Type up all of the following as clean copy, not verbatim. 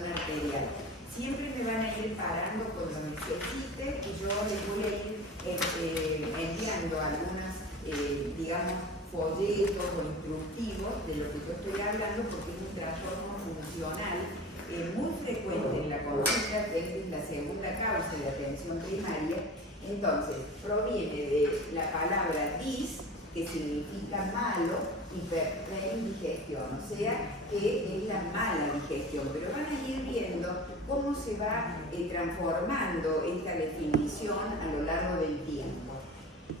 presión arterial. Siempre me van a ir parando cuando necesite y yo les voy a ir enviando algunas, digamos, folletos o instructivos de lo que yo estoy hablando, porque es un trastorno funcional muy frecuente en la consulta, que es la segunda causa de atención primaria. Entonces, proviene de la palabra dis, que significa malo, y indigestión, o sea, que es la mala digestión. Pero van a ir viendo cómo se va transformando esta definición a lo largo del tiempo.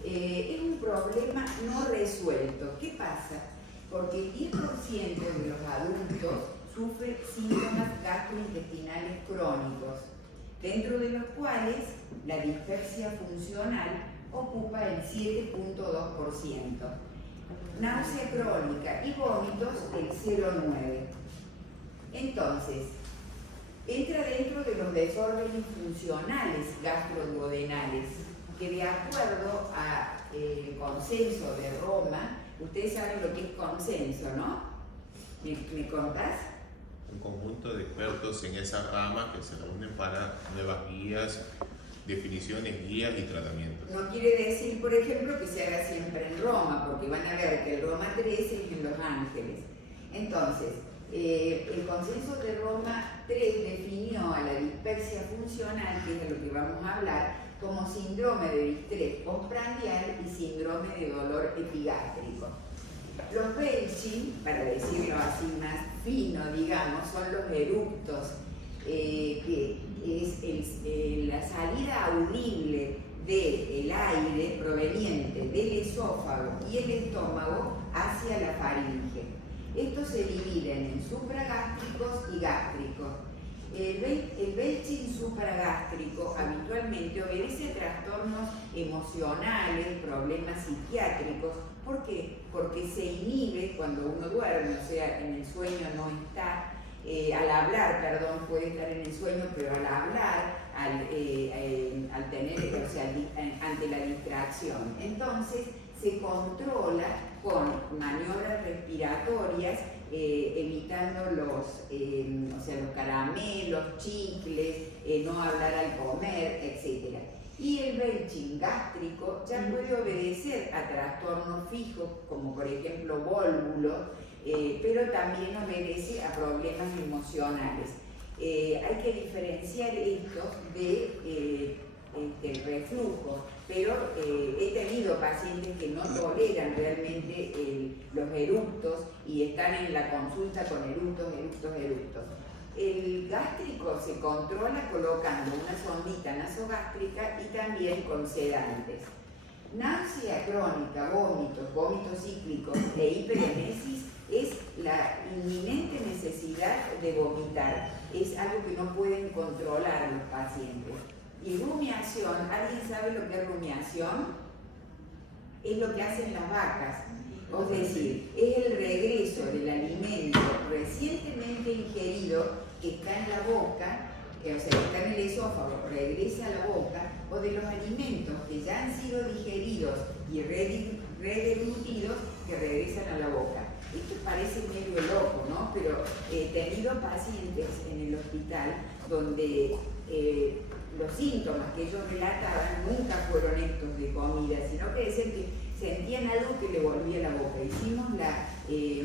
Es un problema no resuelto. ¿Qué pasa? Porque el 10% de los adultos sufre síntomas gastrointestinales crónicos, dentro de los cuales la dispersia funcional ocupa el 7.2%, náusea crónica y vómitos el 0.9%. Entonces, entra dentro de los desórdenes funcionales gastroduodenales, que de acuerdo al consenso de Roma, ustedes saben lo que es consenso, ¿no? ¿Me contás? Un conjunto de expertos en esa rama que se reúnen para nuevas guías, definiciones, guías y tratamientos. No quiere decir, por ejemplo, que se haga siempre en Roma, porque van a ver que el Roma 13 es en Los Ángeles. Entonces, el consenso de Roma 3 definió a la dispersia funcional, que es de lo que vamos a hablar, como síndrome de distrés postprandial y síndrome de dolor epigástrico. Los belching, para decirlo así más fino, digamos, son los eructos, que es la salida audible del aire proveniente del esófago y el estómago hacia la faringe. Estos se dividen en supragástricos y gástricos. El belching supragástrico habitualmente obedece a trastornos emocionales, problemas psiquiátricos. ¿Por qué? Porque se inhibe cuando uno duerme, o sea, en el sueño no está, al hablar, perdón, puede estar en el sueño, pero al hablar, al tener, o sea, ante la distracción. Entonces, se controla con maniobras respiratorias, evitando los caramelos, chicles, no hablar al comer, etc. Y el belching gástrico ya puede obedecer a trastornos fijos, como por ejemplo vólvulos, pero también obedece a problemas emocionales. Hay que diferenciar esto del reflujo, pero he tenido pacientes que no toleran realmente los eructos y están en la consulta con eructos. El gástrico se controla colocando una sondita nasogástrica y también con sedantes. Náusea crónica, vómitos cíclicos e hiperemesis es la inminente necesidad de vomitar. Es algo que no pueden controlar los pacientes. Y rumiación, ¿alguien sabe lo que es rumiación? Es lo que hacen las vacas. Es decir, es el regreso del alimento recientemente ingerido que está en la boca, o sea, que está en el esófago, regresa a la boca, o de los alimentos que ya han sido digeridos y redeglutidos que regresan a la boca. Esto parece medio loco, ¿no? Pero he tenido pacientes en el hospital donde los síntomas que ellos relataban nunca fueron estos de comida, sino que decían que sentían algo que le volvía a la boca. Hicimos la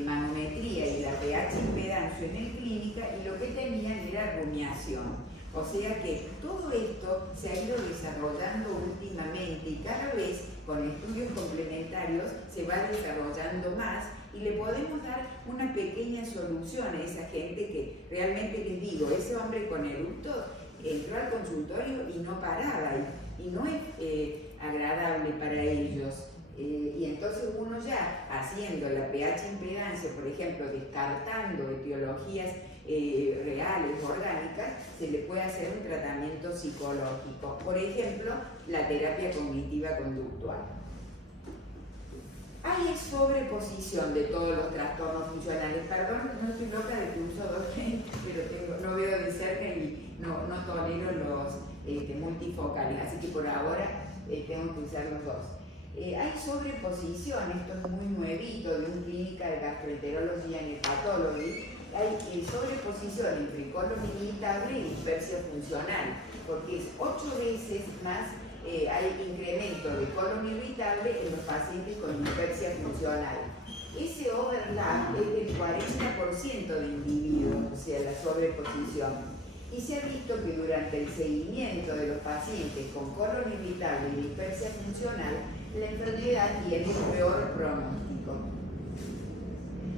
manometría y la pH impedancio en el clínica y lo que tenían era rumiación. O sea que todo esto se ha ido desarrollando últimamente y cada vez con estudios complementarios se va desarrollando más y le podemos dar una pequeña solución a esa gente que realmente, les digo, ese hombre con eructo entró al consultorio y no paraba y no es agradable para ellos. Y entonces uno ya haciendo la pH impedancia, por ejemplo, descartando etiologías reales, orgánicas, se le puede hacer un tratamiento psicológico. Por ejemplo, la terapia cognitiva conductual. Hay sobreposición de todos los trastornos funcionales. Perdón, no estoy loca de que uso dos lentes, pero lo veo de cerca y no tolero los multifocales, así que por ahora tengo que usar los dos. Hay sobreposición, esto es muy nuevito, de una clínica de gastroenterología en hepatología, hay sobreposición entre colon irritable y dispersia funcional, porque es 8 veces más, hay incremento de colon irritable en los pacientes con dispersia funcional. Ese overlap es del 40% de individuos, o sea, la sobreposición. Y se ha visto que durante el seguimiento de los pacientes con colon irritable y dispersia funcional, la enfermedad tiene peor pronóstico.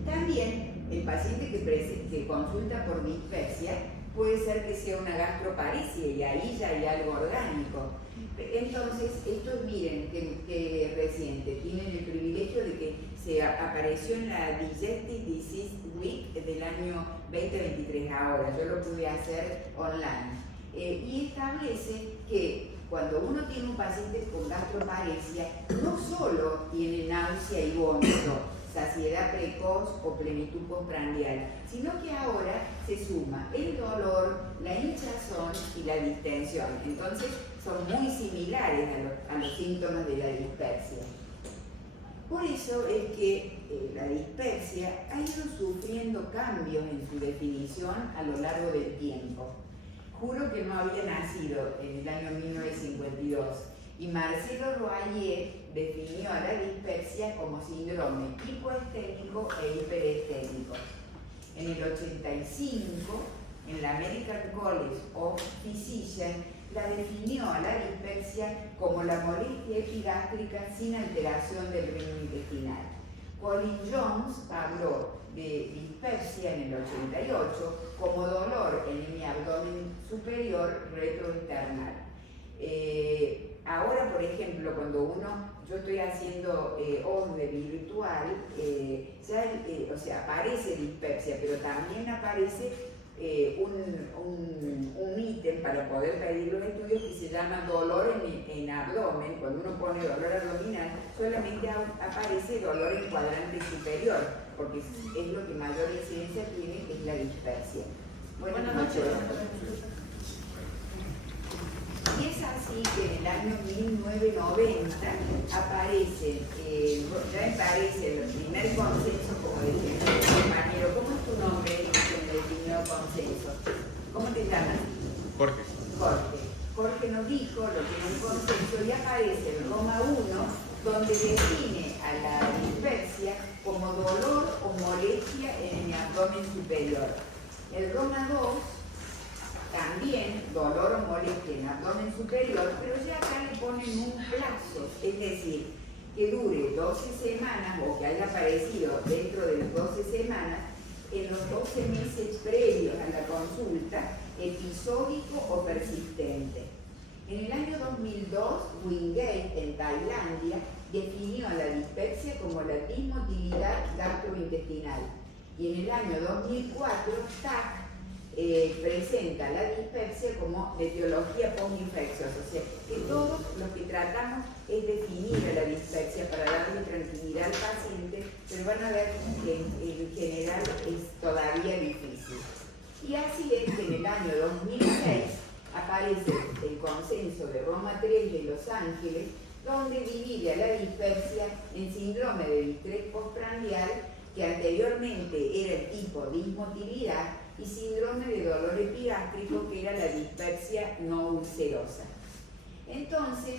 También el paciente que consulta por dispersia puede ser que sea una gastroparesia y ahí ya hay algo orgánico. Entonces, estos miren que reciente, tienen el privilegio de que se apareció en la Digestive Disease Week del año 2023 ahora, yo lo pude hacer online. Y establece que cuando uno tiene un paciente con gastroparesia, no solo tiene náusea y vómito, saciedad precoz o plenitud postprandial, sino que ahora se suma el dolor, la hinchazón y la distensión. Entonces son muy similares a los síntomas de la dispersia. Por eso es que la dispersia ha ido sufriendo cambios en su definición a lo largo del tiempo. Juro que no había nacido en el año 1952 y Marcelo Royer definió a la dispersia como síndrome hipoesténico e hiperesténico. En el 85, en la American College of Physicians, la definió a la dispersia como la molestia epigástrica sin alteración del ritmo intestinal. Colin Jones habló de dispersia en el 88 como dolor en mi abdomen superior retroesternal. Ahora, por ejemplo, cuando yo estoy haciendo OSDE virtual, o sea, aparece dispersia, pero también aparece un ítem para poder pedir los estudios que se llama dolor en abdomen. Cuando uno pone dolor abdominal, solamente aparece dolor en cuadrante superior, porque es lo que mayor incidencia tiene, que es la dispersia. Buenas noches. Y es así que en el año 1990 aparece el primer consenso, como decía el compañero. ¿Cómo es tu nombre en el definido consenso? ¿Cómo te llamas? Jorge. Jorge nos dijo lo que era un consenso y aparece el Roma 1, donde define a la dispersia como dolor o molestia en el abdomen superior. El Roma 2 también dolor o molestia en abdomen superior, pero ya acá le ponen un plazo, es decir, que dure 12 semanas o que haya aparecido dentro de las 12 semanas, en los 12 meses previos a la consulta, episódico o persistente. En el año 2002, Wingate, en Tailandia, definió a la dispersia como la dismotilidad gastrointestinal. Y en el año 2004, TAC presenta la dispersia como de etiología postinfecciosa, o sea, que todo lo que tratamos es definir a la dispersia para darle tranquilidad al paciente, pero van a ver que en general es todavía difícil. Y así es que en el año 2006 aparece el consenso de Roma 3 de Los Ángeles, donde divide a la dispersia en síndrome de distrés postprandial, que anteriormente era el tipo dismotilidad, y síndrome de dolor epigástrico, que era la dispersia no ulcerosa. Entonces,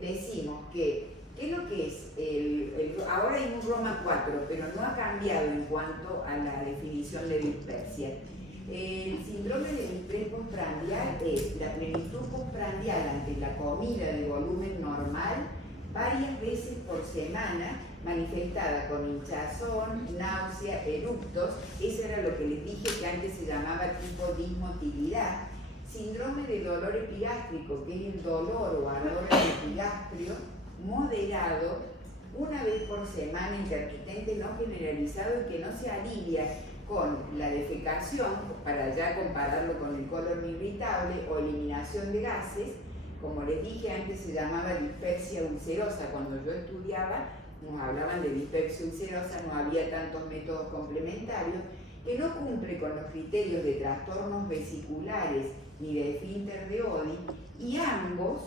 decimos que, ¿qué es lo que es? Ahora hay un Roma 4, pero no ha cambiado en cuanto a la definición de dispersia. El síndrome de distrés postprandial es la plenitud postprandial ante la comida de volumen normal varias veces por semana, manifestada con hinchazón, náusea, eructos. Eso era lo que les dije que antes se llamaba tipo dismotilidad. Síndrome de dolor epigástrico, que es el dolor o ardor epigastrio moderado, una vez por semana, intermitente, no generalizado, y que no se alivia con la defecación, para ya compararlo con el colon irritable o eliminación de gases. Como les dije antes, se llamaba dispersia ulcerosa. Cuando yo estudiaba nos hablaban de dispersia ulcerosa, no había tantos métodos complementarios, que no cumple con los criterios de trastornos vesiculares ni de esfínter de Oddi, y ambos,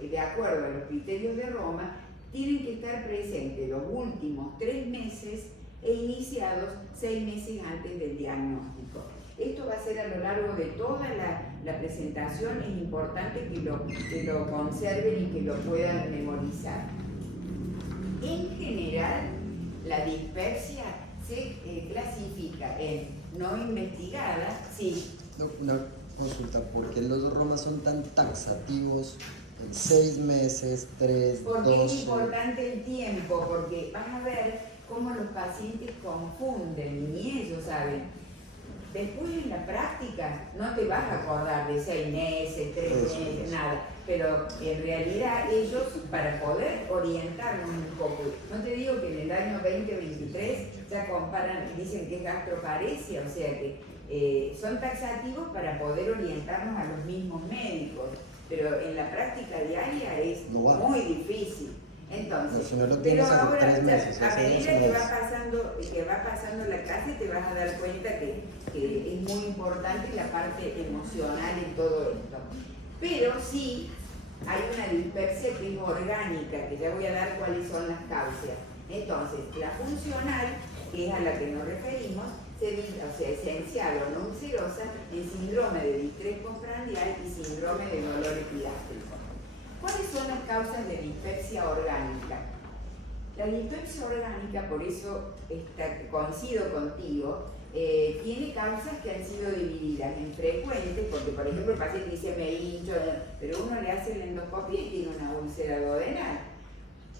de acuerdo a los criterios de Roma, tienen que estar presentes los últimos 3 meses e iniciados 6 meses antes del diagnóstico. Esto va a ser a lo largo de toda la presentación. Es importante que lo conserven y que lo puedan memorizar. En general, la dispepsia se clasifica en no investigada, sí. Una consulta, ¿por qué los ROMA son tan taxativos en 6 meses, 3, 12? Porque es importante el tiempo, porque van a ver cómo los pacientes confunden, ni ellos saben. Después en la práctica no te vas a acordar de 6 meses, 3 meses, nada. Pero en realidad ellos, para poder orientarnos un poco, no te digo que en el año 2023 ya comparan, dicen que es gastroparesia, o sea que son taxativos para poder orientarnos a los mismos médicos, pero en la práctica diaria es muy difícil. Entonces, pero ahora, a medida que va pasando la clase, te vas a dar cuenta que es muy importante la parte emocional en todo esto. Pero sí hay una dispepsia que es orgánica, que ya voy a dar cuáles son las causas. Entonces, la funcional, que es a la que nos referimos, o sea, esencial o no ulcerosa, en síndrome de distrés postprandial y síndrome de dolor epigástrico. ¿Cuáles son las causas de dispepsia orgánica? La dispepsia orgánica, por eso coincido contigo, tiene causas que han sido divididas en frecuentes, porque por ejemplo el paciente dice me hincho, pero uno le hace la endoscopia y tiene una úlcera duodenal,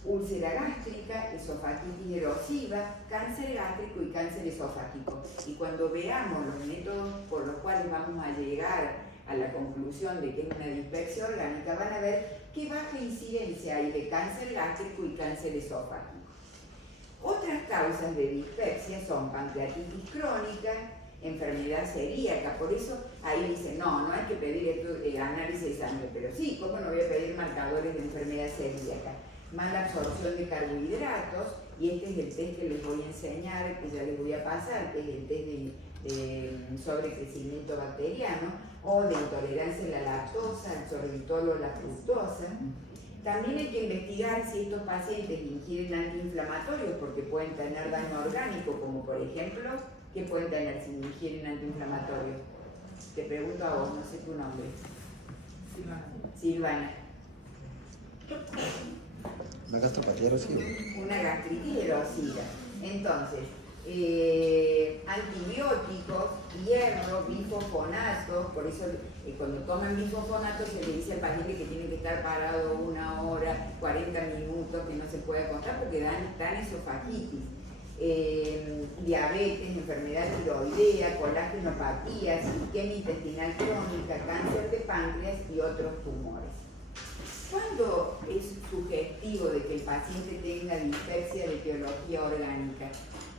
úlcera gástrica, esofagitis erosiva, cáncer gástrico y cáncer esofágico. Y cuando veamos los métodos por los cuales vamos a llegar a la conclusión de que es una dispepsia orgánica, van a ver qué baja incidencia hay de cáncer gástrico y cáncer esofágico. Otras causas de dispepsia son pancreatitis crónica, enfermedad celíaca, por eso ahí dicen, no hay que pedir análisis de sangre, pero sí, ¿cómo no voy a pedir marcadores de enfermedad celíaca? Mala absorción de carbohidratos, y este es el test que les voy a enseñar, que ya les voy a pasar, que es el test de sobrecrecimiento bacteriano, o de intolerancia a la lactosa, al sorbitol o la fructosa. También hay que investigar si estos pacientes ingieren antiinflamatorios, porque pueden tener daño orgánico, como por ejemplo, ¿qué pueden tener si ingieren antiinflamatorios? Te pregunto a vos, no sé tu nombre. Silvana. Una gastropatía erosiva. Una gastritis erosiva. Entonces, antibióticos, hierro, bifosfonatos, por eso cuando toman bifosfonatos se le dice al paciente que tiene que estar parado 1 hora, 40 minutos, que no se puede acostar porque dan esofagitis. Diabetes, enfermedad tiroidea, colágenopatías, isquemia intestinal crónica, cáncer de páncreas y otros tumores. ¿Cuándo es sugestivo de que el paciente tenga dispepsia de etiología orgánica?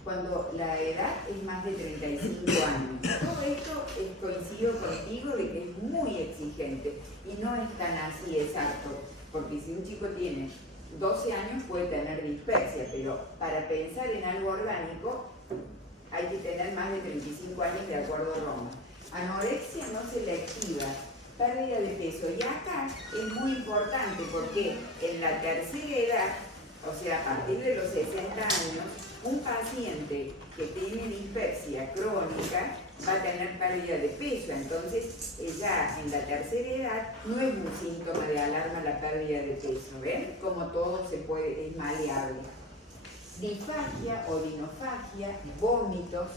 Cuando la edad es más de 35 años. Todo esto coincido contigo de que es muy exigente y no es tan así exacto, porque si un chico tiene 12 años puede tener dispepsia, pero para pensar en algo orgánico hay que tener más de 35 años de acuerdo a Roma. Anorexia no selectiva, pérdida de peso, y acá es muy importante porque en la tercera edad, o sea, a partir de los 60 años, un paciente que tiene dispepsia crónica va a tener pérdida de peso, entonces ya en la tercera edad no es un síntoma de alarma la pérdida de peso, ¿ven? Como todo es maleable. Disfagia o dinofagia, vómitos,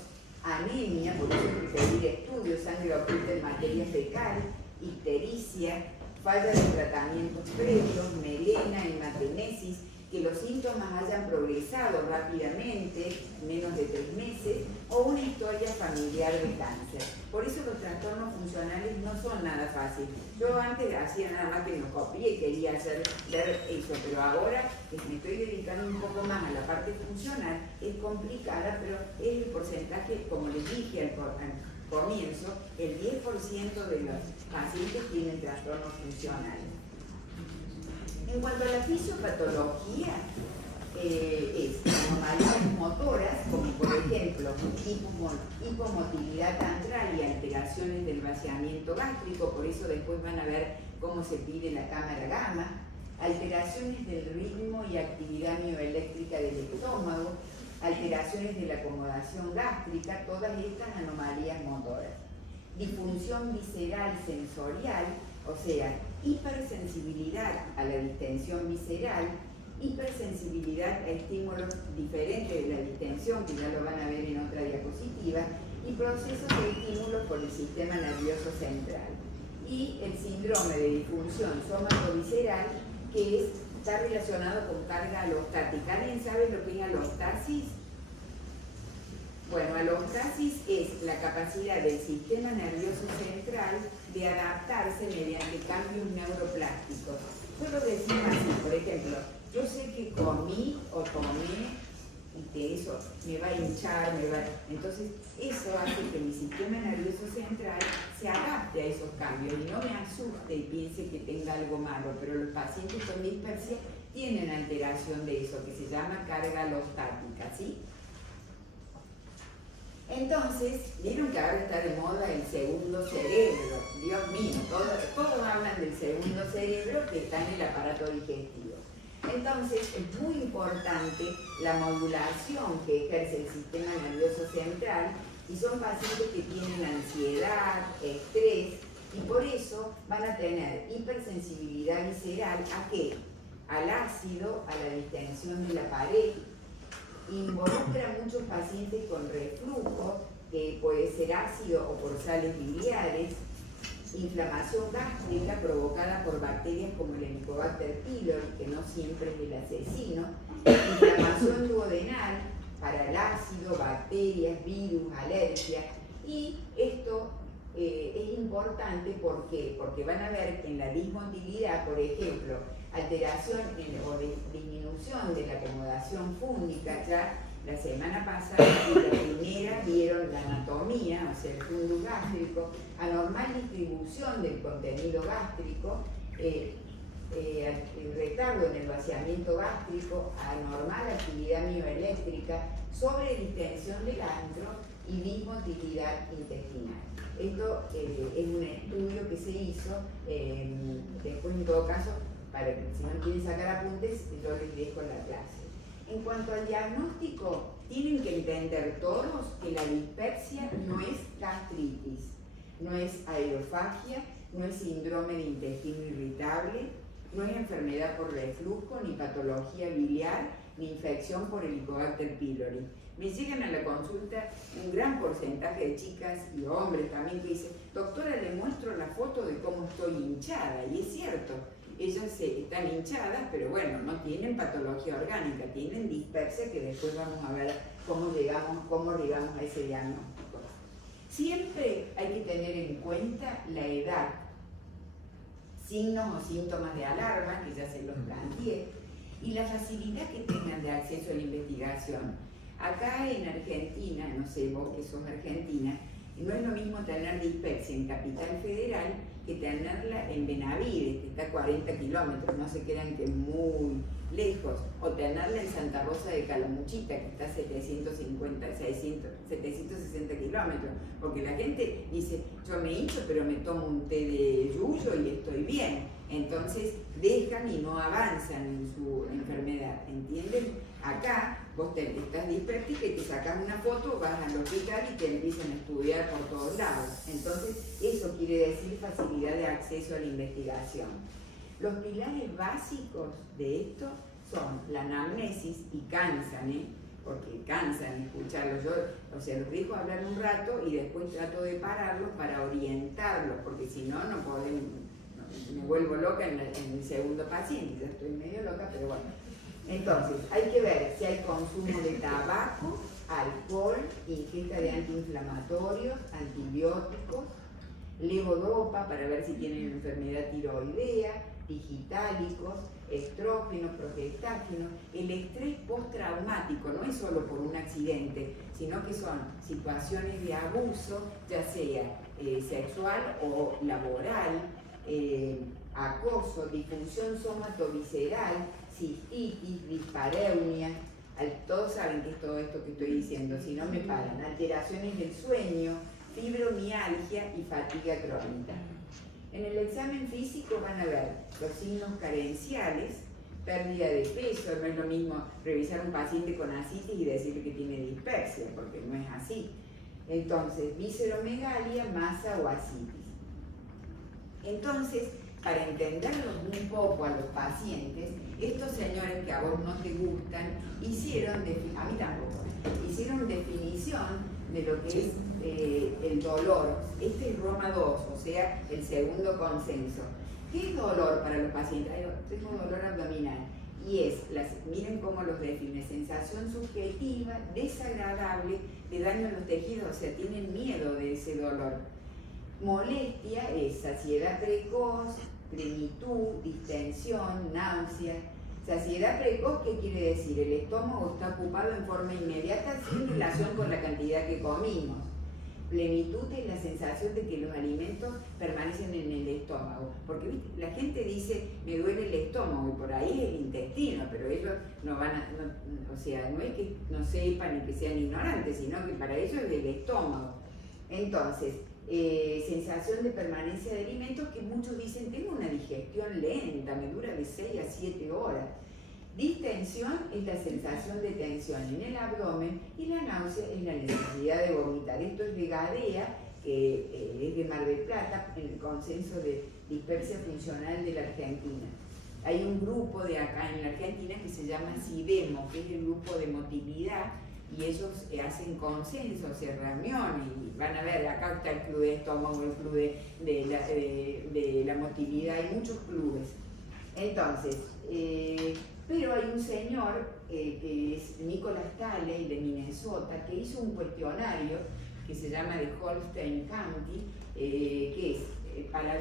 anemia, por eso hay que pedir estudios, sangre oculta en materia fecal, ictericia, falla de tratamientos previos, melena, hematemesis, que los síntomas hayan progresado rápidamente, menos de 3 meses, o una historia familiar de cáncer. Por eso los trastornos funcionales no son nada fáciles. Yo antes hacía nada más que endoscopia y quería ver eso, pero ahora que me estoy dedicando un poco más a la parte funcional, es complicada, pero es el porcentaje, como les dije al comienzo, el 10% de los pacientes tienen trastornos funcionales. En cuanto a la fisiopatología, es anomalías motoras, como por ejemplo hipomotilidad antral y alteraciones del vaciamiento gástrico, por eso después van a ver cómo se pide la cámara gamma, alteraciones del ritmo y actividad mioeléctrica del estómago, alteraciones de la acomodación gástrica, todas estas anomalías motoras. Disfunción visceral sensorial, o sea, hipersensibilidad a la distensión visceral, hipersensibilidad a estímulos diferentes de la distensión, que ya lo van a ver en otra diapositiva, y procesos de estímulos por el sistema nervioso central. Y el síndrome de disfunción somatovisceral, que está relacionado con carga alostática. ¿Alguien sabe lo que es alostasis? Bueno, alostasis es la capacidad del sistema nervioso central de adaptarse mediante cambios neuroplásticos. Puedo decir así, por ejemplo, yo sé que comí o tomé y que eso me va a hinchar, entonces eso hace que mi sistema nervioso central se adapte a esos cambios y no me asuste y piense que tenga algo malo, pero los pacientes con dispersia tienen alteración de eso, que se llama carga alostática, ¿sí? Entonces, vieron que ahora está de moda el segundo cerebro. Dios mío, todos hablan del segundo cerebro que está en el aparato digestivo. Entonces, es muy importante la modulación que ejerce el sistema nervioso central, y son pacientes que tienen ansiedad, estrés, y por eso van a tener hipersensibilidad visceral. ¿A qué? Al ácido, a la distensión de la pared. Involucra a muchos pacientes con reflujo, que puede ser ácido o por sales biliares, inflamación gástrica provocada por bacterias como el Helicobacter pylori, que no siempre es el asesino, inflamación duodenal para el ácido, bacterias, virus, alergias, y esto es importante porque van a ver que en la dismotilidad, por ejemplo, alteración o disminución de la acomodación fúngica. Ya la semana pasada, en la primera, vieron la anatomía, o sea, el fundus gástrico, anormal distribución del contenido gástrico, retardo en el vaciamiento gástrico, anormal actividad mioeléctrica, sobredistensión del antro y dismotilidad intestinal. Esto es un estudio que se hizo, después en todo caso, para que si no quieren sacar apuntes, yo les dejo la clase. En cuanto al diagnóstico, tienen que entender todos que la dispersia no es gastritis, no es aerofagia, no es síndrome de intestino irritable, no es enfermedad por reflujo, ni patología biliar, ni infección por Helicobacter pylori. Me llegan a la consulta un gran porcentaje de chicas y hombres también que dicen: doctora, le muestro la foto de cómo estoy hinchada, y es cierto. Ellas están hinchadas, pero bueno, no tienen patología orgánica, tienen dispersia, que después vamos a ver cómo llegamos a ese diagnóstico. Siempre hay que tener en cuenta la edad, signos o síntomas de alarma, que ya se los planteé, y la facilidad que tengan de acceso a la investigación. Acá en Argentina, no sé, vos que sos argentina, no es lo mismo tener dispersia en Capital Federal que tenerla en Benavides, que está a 40 kilómetros, no se crean que muy lejos, o tenerla en Santa Rosa de Calamuchita, que está a 760 kilómetros, porque la gente dice: yo me hincho, pero me tomo un té de yuyo y estoy bien. Entonces dejan y no avanzan en su enfermedad, ¿entienden? Acá vos estás dispersa y te sacas una foto, vas al hospital y te empiezan a estudiar por todos lados. Entonces eso quiere decir facilidad de acceso a la investigación. Los pilares básicos de esto son la anamnesis, y cansan, porque cansan escucharlos. Yo, o sea, los dejo hablar un rato y después trato de pararlos para orientarlos, porque si no, no pueden. Me vuelvo loca en el segundo paciente, ya estoy medio loca, pero bueno. Entonces, hay que ver si hay consumo de tabaco, alcohol, ingesta de antiinflamatorios, antibióticos, levodopa para ver si tienen enfermedad tiroidea, digitálicos, estrógenos, progestágenos. El estrés postraumático no es solo por un accidente, sino que son situaciones de abuso, ya sea sexual o laboral, acoso, disfunción somatovisceral, cistitis, dispareunia. Todos saben que es todo esto que estoy diciendo, si no me paran. Alteraciones del sueño, fibromialgia y fatiga crónica. En el examen físico van a ver los signos carenciales, pérdida de peso, no es lo mismo revisar a un paciente con ascitis y decirle que tiene dispersia, porque no es así. Entonces, visceromegalia, masa o ascitis. Entonces, para entenderlos un poco a los pacientes, estos señores que a vos no te gustan, a mí tampoco, hicieron definición de lo que es el dolor. Este es Roma 2, o sea, el segundo consenso. ¿Qué es dolor para los pacientes? Tengo dolor abdominal. Y miren cómo los define: sensación subjetiva, desagradable, de daño a los tejidos, o sea, tienen miedo de ese dolor. Molestia es saciedad precoz, plenitud, distensión, náusea. Saciedad precoz, ¿qué quiere decir? El estómago está ocupado en forma inmediata sin relación con la cantidad que comimos. Plenitud es la sensación de que los alimentos permanecen en el estómago. Porque ¿viste? La gente dice, me duele el estómago, y por ahí es el intestino, pero ellos no van a... o sea, no es que no sepan ni que sean ignorantes, sino que para ellos es del estómago. Entonces, sensación de permanencia de alimentos, que muchos dicen, tengo una digestión lenta, me dura de 6 a 7 horas. Distensión es la sensación de tensión en el abdomen, y la náusea es la necesidad de vomitar. Esto es de Gadea, que es de Mar del Plata, en el consenso de dispersia funcional de la Argentina. Hay un grupo de acá en la Argentina que se llama CIDEMO, que es el grupo de motilidad, y ellos hacen consensos, se reuniones, y van a ver, acá está el club de estómago, el club de la motilidad, hay muchos clubes. Entonces, pero hay un señor que es Nicholas Talley de Minnesota, que hizo un cuestionario que se llama de Holstein County, que es para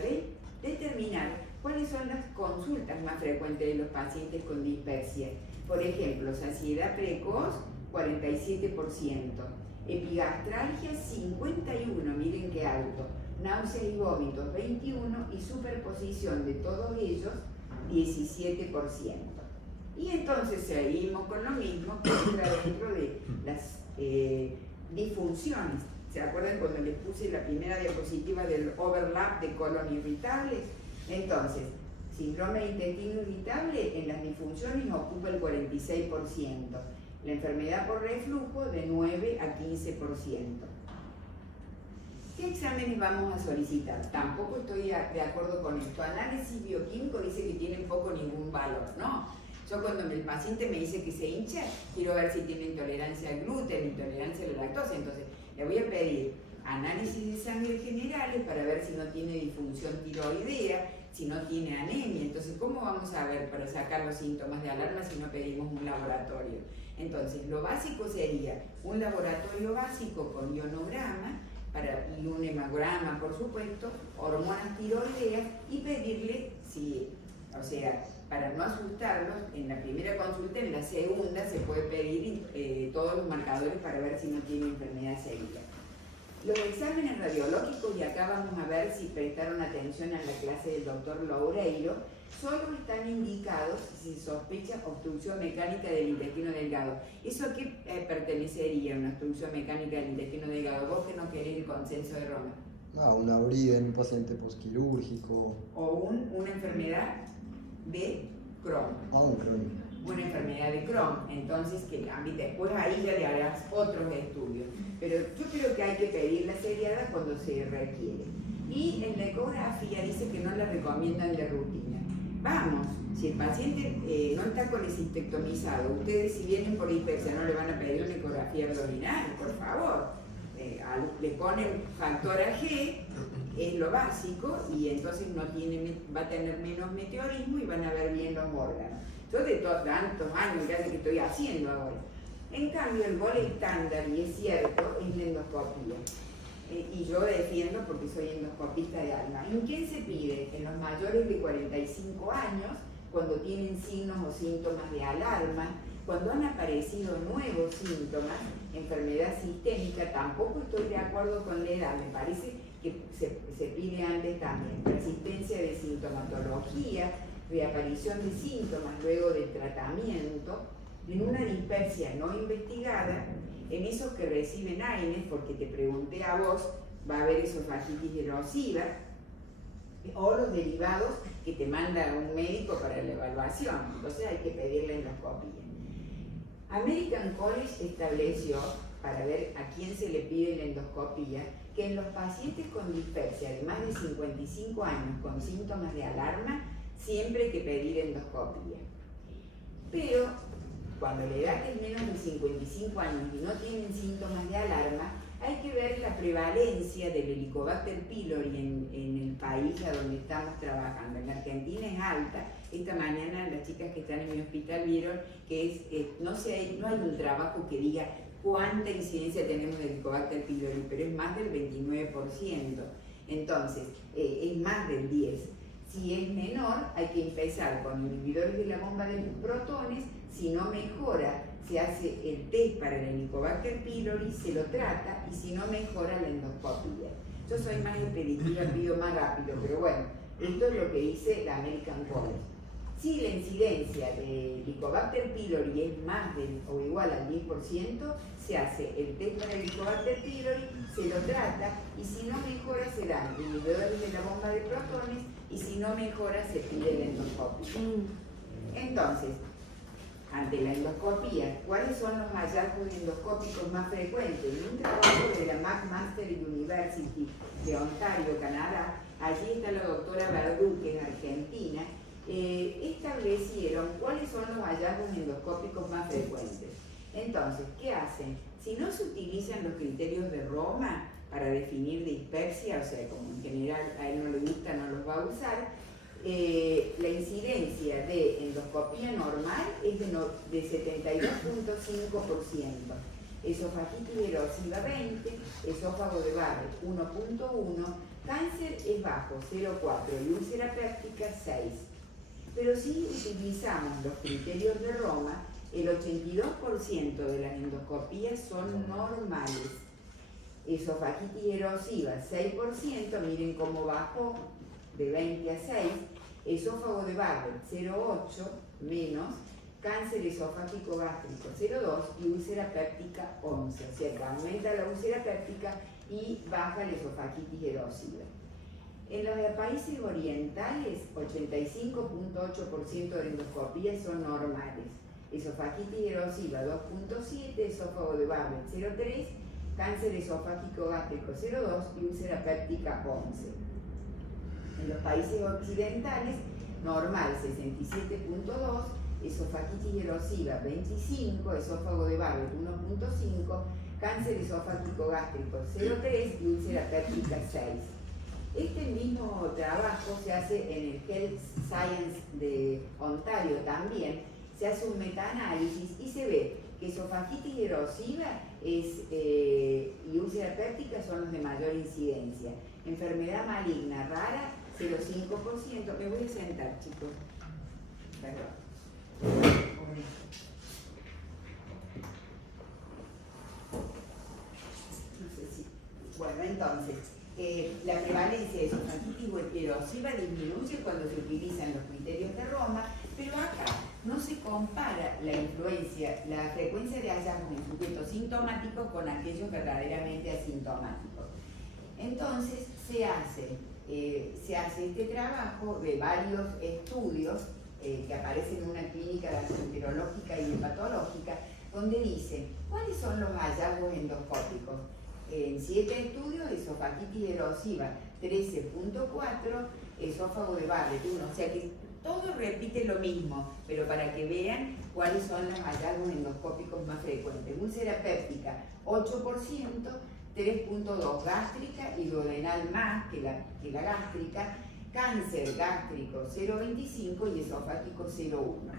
determinar cuáles son las consultas más frecuentes de los pacientes con dispersia. Por ejemplo, saciedad precoz, 47%, epigastralgia, 51%, miren qué alto, náuseas y vómitos, 21%, y superposición de todos ellos, 17%. Y entonces seguimos con lo mismo, que entra dentro de las disfunciones. ¿Se acuerdan cuando les puse la primera diapositiva del overlap de colon irritable? Entonces, síndrome de intestino irritable en las disfunciones ocupa el 46%. La enfermedad por reflujo de 9 a 15%. ¿Qué exámenes vamos a solicitar? Tampoco estoy de acuerdo con esto. Análisis bioquímico dice que tienen poco o ningún valor, ¿no? Yo cuando el paciente me dice que se hincha, quiero ver si tiene intolerancia al gluten, intolerancia a la lactosa, entonces le voy a pedir análisis de sangre generales para ver si no tiene disfunción tiroidea, si no tiene anemia. Entonces, ¿cómo vamos a ver para sacar los síntomas de alarma si no pedimos un laboratorio? Entonces, lo básico sería un laboratorio básico con ionograma, y un hemograma, por supuesto, hormonas tiroideas, y pedirle o sea, para no asustarlos, en la primera consulta, en la segunda se puede pedir todos los marcadores para ver si no tiene enfermedad celíaca. Los exámenes radiológicos, y acá vamos a ver si prestaron atención a la clase del doctor Loureiro, solo están indicados si se sospecha obstrucción mecánica del intestino delgado. ¿Eso a qué pertenecería, una obstrucción mecánica del intestino delgado? Vos que no querés el consenso de Roma. No, una urida en un paciente posquirúrgico. O una enfermedad de Crohn. Un Crohn. Una enfermedad de Crohn, entonces que después ahí ya le harás otros estudios. Pero yo creo que hay que pedir la seriedad cuando se requiere. Y en la ecografía dice que no la recomiendan de rutina. Vamos, si el paciente no está colecistectomizado, ustedes si vienen por dispersia no le van a pedir una ecografía abdominal, por favor. Le ponen factor AG, es lo básico, y entonces va a tener menos meteorismo y van a ver bien los órganos. Yo de tantos años ya que estoy haciendo ahora. En cambio, el gol estándar, y es cierto, es la endoscopía. Y yo defiendo porque soy endoscopista de alma. ¿En quién se pide? En los mayores de 45 años, cuando tienen signos o síntomas de alarma, cuando han aparecido nuevos síntomas, enfermedad sistémica. Tampoco estoy de acuerdo con la edad, me parece que se pide antes también. Persistencia de sintomatología, reaparición de síntomas luego del tratamiento, en una dispersia no investigada, en esos que reciben AINES, porque te pregunté a vos, va a haber esofagitis erosiva, o los derivados que te manda un médico para la evaluación, entonces hay que pedir la endoscopia. American College estableció, para ver a quién se le pide la endoscopia, que en los pacientes con dispepsia de más de 55 años con síntomas de alarma, siempre hay que pedir endoscopia. Pero cuando la edad es menos de 55 años y no tienen síntomas de alarma, hay que ver la prevalencia del Helicobacter pylori en el país a donde estamos trabajando. En Argentina es alta. Esta mañana las chicas que están en mi hospital vieron que no hay un trabajo que diga cuánta incidencia tenemos de Helicobacter pylori, pero es más del 29%. Entonces, es más del 10%. Si es menor, hay que empezar con inhibidores de la bomba de protones. Si no mejora, se hace el test para el Helicobacter pylori, se lo trata, y si no mejora, la endoscopia. Yo soy más expeditiva, pido más rápido, pero bueno, esto es lo que dice la American College. Si la incidencia de Helicobacter pylori es más o igual al 10%, se hace el test para el Helicobacter pylori, se lo trata, y si no mejora, se dan inhibidores de la bomba de protones, y si no mejora, se pide la endoscopia. Entonces, ante la endoscopia, ¿cuáles son los hallazgos endoscópicos más frecuentes? En un trabajo de la McMaster University de Ontario, Canadá, allí está la doctora Verdú, que es argentina, establecieron cuáles son los hallazgos endoscópicos más frecuentes. Entonces, ¿qué hacen? Si no se utilizan los criterios de Roma para definir dispepsia, o sea, como en general a él no le gusta, no los va a usar, la incidencia de endoscopía normal es de 72.5%, esofagitis erosiva 20, esófago de Barrett 1.1, cáncer es bajo 0.4 y úlcera péptica 6. Pero si utilizamos los criterios de Roma, el 82% de las endoscopías son normales. Esofagitis erosiva 6%, miren cómo bajó de 20 a 6, esófago de Barrett 0,8 menos, cáncer esofágico gástrico 0,2 y úlcera péptica 11, o sea que aumenta la úlcera péptica y baja la esofagitis erosiva. En los países orientales, 85.8% de endoscopías son normales, esofagitis erosiva 2.7, esófago de Barrett 0,3, cáncer esofágico gástrico 0,2 y úlcera péptica 11. En los países occidentales, normal 67.2, esofagitis erosiva 25, esófago de Barrett 1.5, cáncer esofágico gástrico 0.3 y úlcera péptica 6. Este mismo trabajo se hace en el Health Science de Ontario también, se hace un metaanálisis y se ve que esofagitis erosiva y úlcera péptica son los de mayor incidencia. Enfermedad maligna rara, 0,5%. Me voy a sentar, chicos. Perdón. No sé si. Bueno, entonces, la prevalencia de esofagitis erosiva disminuye cuando se utilizan los criterios de Roma, pero acá no se compara la influencia, la frecuencia de hallazgos en sujetos sintomáticos con aquellos verdaderamente asintomáticos. Entonces, se hace este trabajo de varios estudios que aparecen en una clínica gastroenterológica y hepatológica, donde dice cuáles son los hallazgos endoscópicos. En 7 estudios, esofagitis erosiva 13.4, esófago de Barrett 1, o sea que todo repite lo mismo, pero para que vean cuáles son los hallazgos endoscópicos más frecuentes. Úlcera péptica 8%, 3.2 gástrica y duodenal más que la gástrica, cáncer gástrico 0.25 y esofágico 0.1.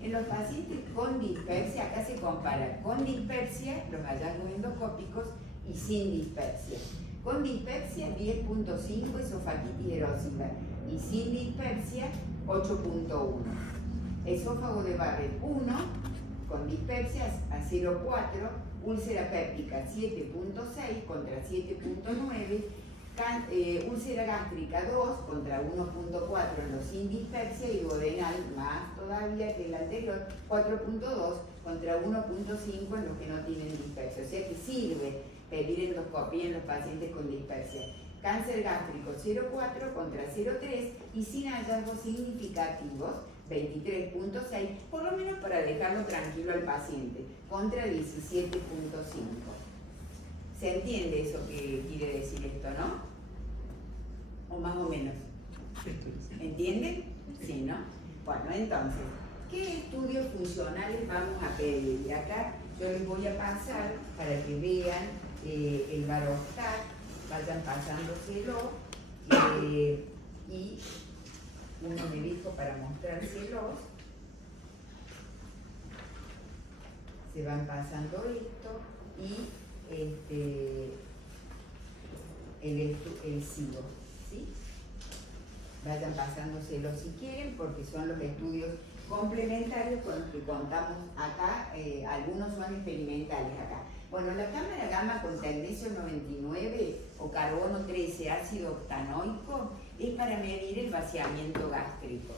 En los pacientes con dispepsia, acá se compara con dispepsia los hallazgos endoscópicos y sin dispepsia. Con dispepsia 10.5 esofagitis erosiva y sin dispepsia 8.1. Esófago de Barrett 1 con dispepsia a 0.4, úlcera péptica 7.6 contra 7.9, úlcera gástrica 2 contra 1.4 en los sin dispepsia y duodenal más todavía que el anterior 4.2 contra 1.5 en los que no tienen dispepsia. O sea que sirve pedir endoscopia en los pacientes con dispepsia. Cáncer gástrico 0,4 contra 0,3 y sin hallazgos significativos 23,6, por lo menos para dejarlo tranquilo al paciente, contra 17,5. ¿Se entiende eso que quiere decir esto, no? O más o menos. ¿Entienden? Sí, ¿no? Bueno, entonces, ¿qué estudios funcionales vamos a pedir? Y acá yo les voy a pasar para que vean el Varostat, vayan pasándoselo, y uno me dijo para mostrárselos, se van pasando esto y el SIBO, ¿sí? Vayan pasándoselo si quieren, porque son los estudios complementarios con los que contamos acá, algunos son experimentales acá. Bueno, la cámara gamma con tecnesio 99 o carbono 13 ácido octanoico es para medir el vaciamiento gástrico.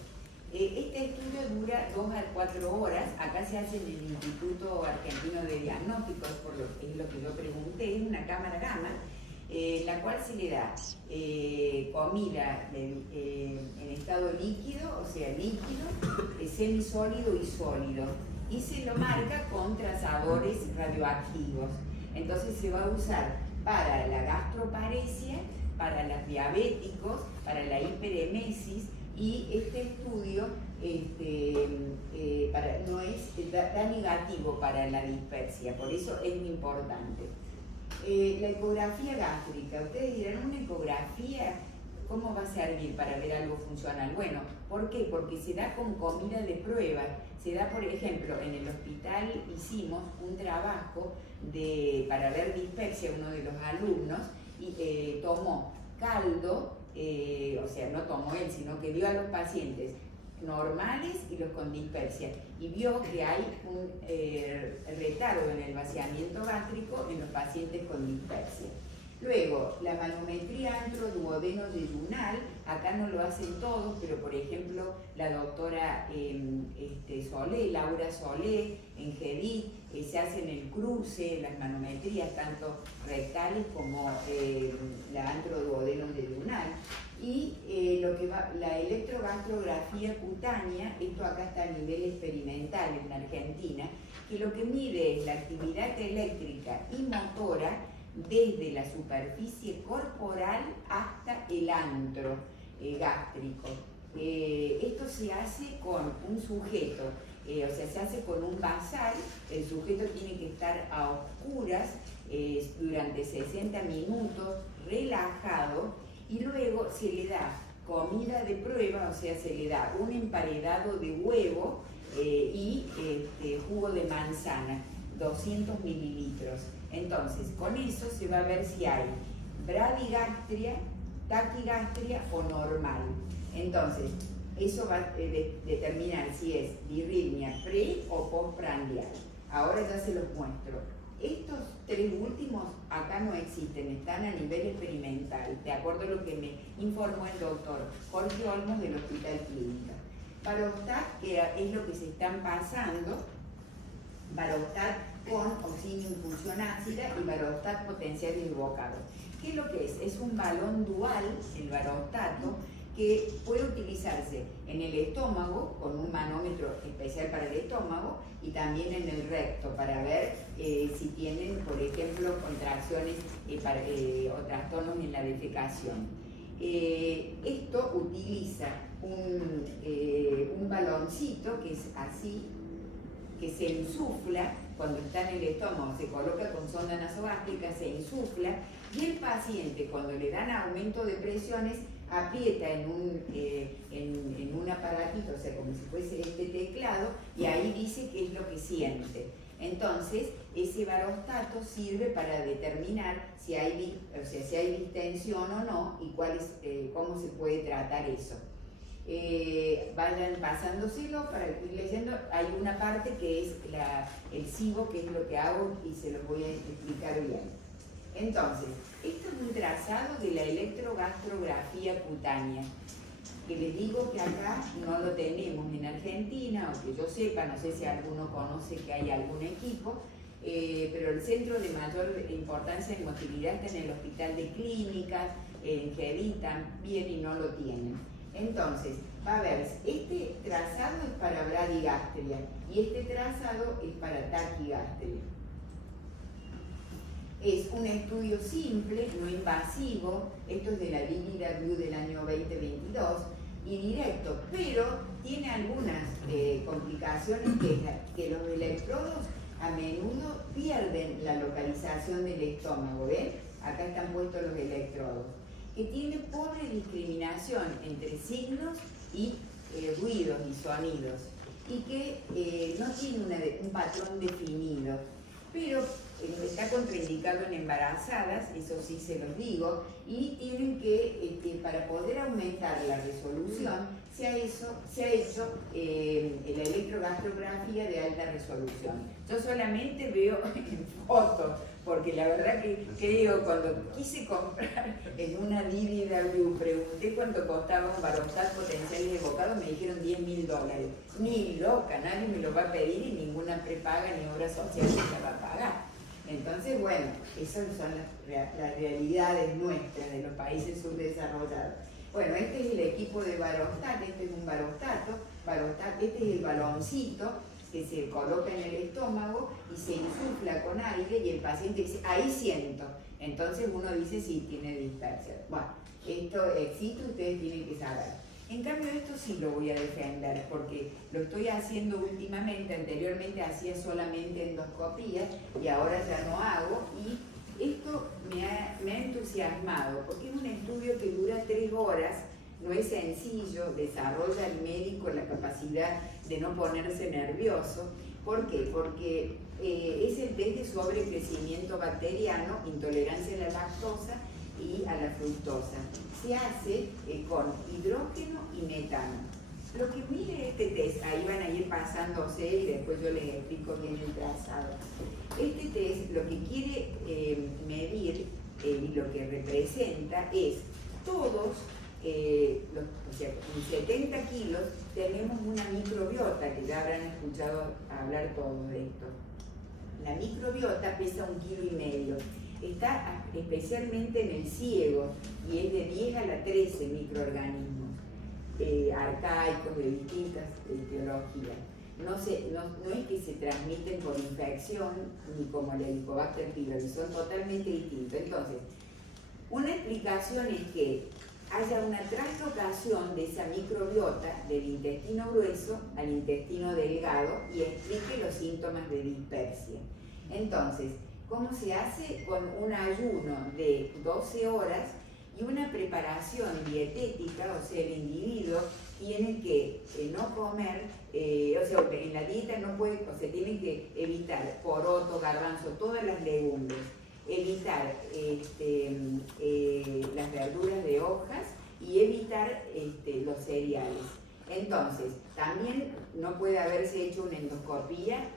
Este estudio dura 2 a 4 horas, acá se hace en el Instituto Argentino de Diagnóstico, es lo que yo pregunté, es una cámara gamma, la cual se le da comida en estado líquido, o sea líquido, semisólido y sólido, y se lo marca con trazadores radioactivos. Entonces se va a usar para la gastroparesia, para los diabéticos, para la hiperemesis, y este estudio da negativo para la dispepsia, por eso es muy importante. La ecografía gástrica, ustedes dirán, ¿una ecografía cómo va a servir para ver algo funcional? Bueno, ¿por qué? Porque se da con comida de prueba. Se da, por ejemplo, en el hospital hicimos un trabajo para ver dispepsia, uno de los alumnos, y tomó caldo, o sea, no tomó él, sino que dio a los pacientes normales y los con dispepsia, y vio que hay un retardo en el vaciamiento gástrico en los pacientes con dispepsia. Luego, la manometría antroduodenojejunal, acá no lo hacen todos, pero por ejemplo la doctora Solé, Laura Solé, en GEDIT, se hacen el cruce, las manometrías, tanto rectales como la antroduodenojejunal. Y la electrogastrografía cutánea, esto acá está a nivel experimental en Argentina, que lo que mide es la actividad eléctrica y motora desde la superficie corporal hasta el antro gástrico. Esto se hace con un sujeto, o sea, se hace con un basal, el sujeto tiene que estar a oscuras durante 60 minutos, relajado, y luego se le da comida de prueba, o sea, se le da un emparedado de huevo y jugo de manzana, 200 mililitros. Entonces, con eso se va a ver si hay bradigastria, taquigastria o normal. Entonces, eso va a determinar si es birritmia pre o postprandial. Ahora ya se los muestro. Estos tres últimos acá no existen, están a nivel experimental, de acuerdo a lo que me informó el doctor Jorge Olmos del Hospital Clínica. Varostat, que es lo que se están pasando, Varostat con oxígeno infusión ácida y Varostat potencial invocado. ¿Qué es lo que es? Es un balón dual, el Varostato, que puede utilizarse en el estómago con un manómetro especial para el estómago y también en el recto para ver si tienen, por ejemplo, contracciones o trastornos en la defecación. Esto utiliza un baloncito que es así, que se insufla cuando está en el estómago, se coloca con sonda nasogástrica, se insufla, y el paciente, cuando le dan aumento de presiones, aprieta en un aparatito, o sea, como si fuese este teclado, y ahí dice qué es lo que siente. Entonces, ese varostato sirve para determinar si hay distensión o no, y cómo se puede tratar eso. Vayan pasándoselo para ir leyendo. Hay una parte que es el SIBO, que es lo que hago y se los voy a explicar bien. Entonces, esto es un trazado de la electrogastrografía cutánea, que les digo que acá no lo tenemos en Argentina, o que yo sepa, no sé si alguno conoce que hay algún equipo, pero el centro de mayor importancia en motilidad está en el Hospital de Clínicas, en Gedi también, y no lo tienen. Entonces, va a ver, este trazado es para bradigastria y este trazado es para taquigastria. Es un estudio simple, no invasivo, esto es de la BBW del año 2022, y directo, pero tiene algunas complicaciones que los electrodos a menudo pierden la localización del estómago, ¿ven? Acá están puestos los electrodos, que tiene pobre discriminación entre signos y ruidos y sonidos, y que no tiene un patrón definido, pero está contraindicado en embarazadas, eso sí se los digo, y tienen que, para poder aumentar la resolución, se ha hecho la electrogastrografía de alta resolución. Yo solamente veo en fotos, porque la verdad que digo, cuando quise comprar en una DBW, pregunté cuánto costaba un Barostat potencial de bocado, me dijeron $10.000. Ni loca, nadie me lo va a pedir y ninguna prepaga ni obra social se la va a pagar. Entonces, bueno, esas son las realidades nuestras de los países subdesarrollados. Bueno, este es el equipo de Barostat, este es un barostato, este es el baloncito que se coloca en el estómago y se insufla con aire y el paciente dice, ahí siento. Entonces uno dice, sí, tiene dispersia. Bueno, esto existe, ustedes tienen que saber. En cambio, esto sí lo voy a defender, porque lo estoy haciendo últimamente, anteriormente hacía solamente endoscopía y ahora ya no hago, y esto me ha entusiasmado, porque es un estudio que dura 3 horas, no es sencillo, desarrolla el médico la capacidad de no ponerse nervioso. ¿Por qué? Porque es el test de sobrecrecimiento bacteriano, intolerancia a la lactosa y a la fructosa. Se hace con hidrógeno y metano. Lo que mide este test, ahí van a ir pasándose y después yo les explico bien el trazado. Este test lo que quiere medir y lo que representa es todos, o sea, en 70 kilos tenemos una microbiota, que ya habrán escuchado hablar todos de esto. La microbiota pesa 1,5 kilos. Está especialmente en el ciego y es de 10 a la 13 microorganismos arcaicos de distintas etiologías. No es que se transmiten por infección ni como el Helicobacter pylori, son totalmente distintos. Entonces, una explicación es que haya una traslocación de esa microbiota del intestino grueso al intestino delgado y explique los síntomas de dispersia. Entonces, ¿cómo se hace? Con un ayuno de 12 horas y una preparación dietética, o sea, el individuo tiene que no comer, o sea, en la dieta no puede, o sea, tiene que evitar poroto, garbanzo, todas las legumbres, evitar las verduras de hojas y evitar los cereales. Entonces, también no puede haberse hecho una endoscopía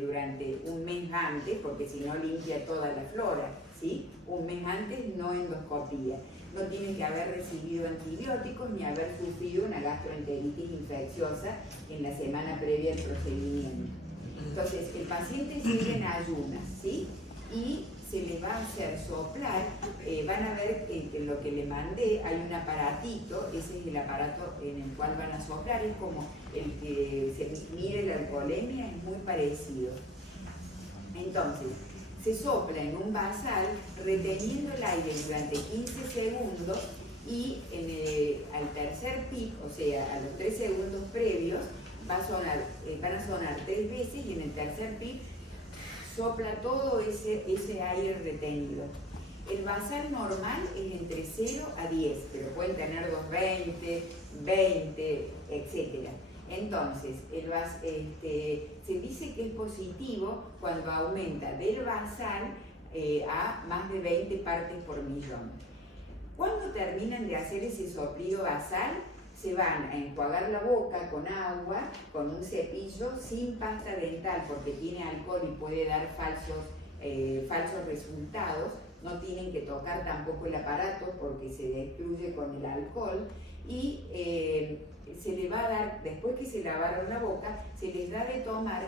durante un mes antes, porque si no limpia toda la flora, ¿sí? Un mes antes no endoscopía. No tienen que haber recibido antibióticos ni haber sufrido una gastroenteritis infecciosa en la semana previa al procedimiento. Entonces, el paciente llega en ayunas, ¿sí? Y se le va a hacer soplar, van a ver que lo que le mandé, hay un aparatito, ese es el aparato en el cual van a soplar, es como el que se mide la alcoholemia, es muy parecido. Entonces, se sopla en un basal reteniendo el aire durante 15 segundos y al tercer pic, o sea, a los 3 segundos previos, van a sonar 3 veces y en el tercer pic sopla todo ese aire retenido. El basal normal es entre 0 a 10, pero pueden tener 220, 20, etc. Entonces, se dice que es positivo cuando aumenta del basal a más de 20 partes por millón. Cuando terminan de hacer ese soplido basal, se van a enjuagar la boca con agua, con un cepillo, sin pasta dental, porque tiene alcohol y puede dar falsos resultados. No tienen que tocar tampoco el aparato porque se destruye con el alcohol. Y se le va a dar, después que se lavaron la boca, se les da de tomar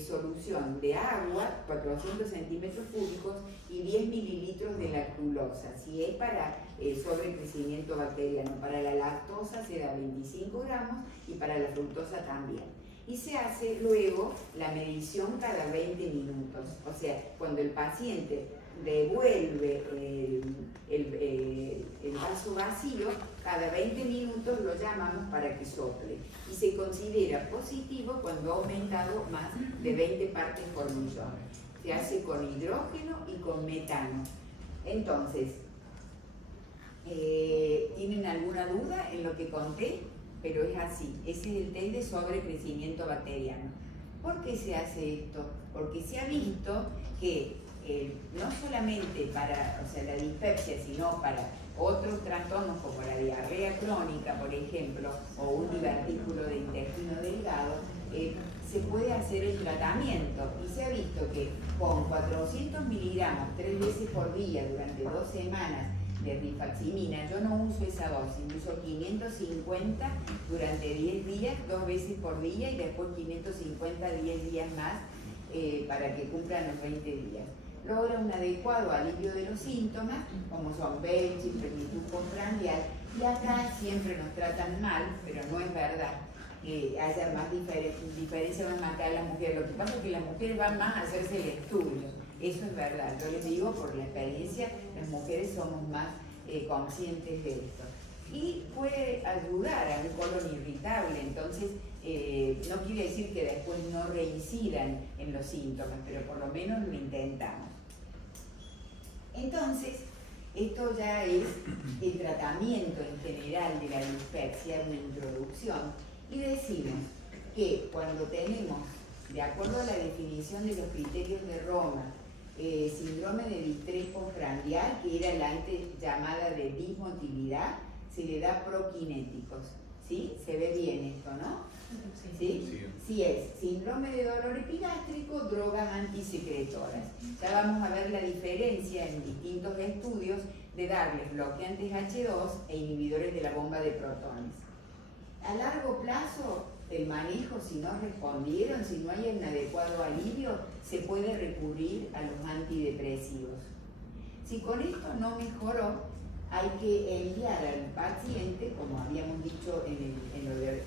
solución de agua, 400 centímetros cúbicos y 10 mililitros de lactulosa. Si es para sobrecrecimiento bacteriano, para la lactosa se da 25 gramos y para la fructosa también. Y se hace luego la medición cada 20 minutos. O sea, cuando el paciente devuelve el vaso vacío, cada 20 minutos lo llamamos para que sople. Y se considera positivo cuando ha aumentado más de 20 partes por millón. Se hace con hidrógeno y con metano. Entonces, ¿tienen alguna duda en lo que conté? Pero es así, ese es el test de sobrecrecimiento bacteriano. ¿Por qué se hace esto? Porque se ha visto que no solamente para la dispepsia, sino para otros trastornos como la diarrea crónica, por ejemplo, o un divertículo de intestino delgado, se puede hacer el tratamiento. Y se ha visto que con 400 miligramos 3 veces por día durante 2 semanas de rifaximina, yo no uso esa dosis, uso 550 durante 10 días, 2 veces por día, y después 550 10 días más para que cumplan los 20 días. Logra un adecuado alivio de los síntomas, como son belchis, plenitud postprandial, y acá siempre nos tratan mal, pero no es verdad que haya más diferencia más marcada en las mujeres. Lo que pasa es que las mujeres van más a hacerse el estudio. Eso es verdad, yo les digo por la experiencia, las mujeres somos más conscientes de esto. Y puede ayudar a un colon irritable, entonces no quiere decir que después no reincidan en los síntomas, pero por lo menos lo intentamos. Entonces, esto ya es el tratamiento en general de la dispepsia, una introducción, y decimos que cuando tenemos, de acuerdo a la definición de los criterios de Roma, síndrome de distrés postprandial, que era la antes llamada de dismotilidad, se le da prokinéticos. ¿Sí? Se ve bien esto, ¿no? ¿Sí? Sí. Si es síndrome de dolor epigástrico, drogas antisecretoras. Ya vamos a ver la diferencia en distintos estudios de darles bloqueantes H2 e inhibidores de la bomba de protones. A largo plazo, el manejo, si no respondieron, si no hay un adecuado alivio, se puede recurrir a los antidepresivos. Si con esto no mejoró, hay que enviar al paciente, como habíamos dicho en lo de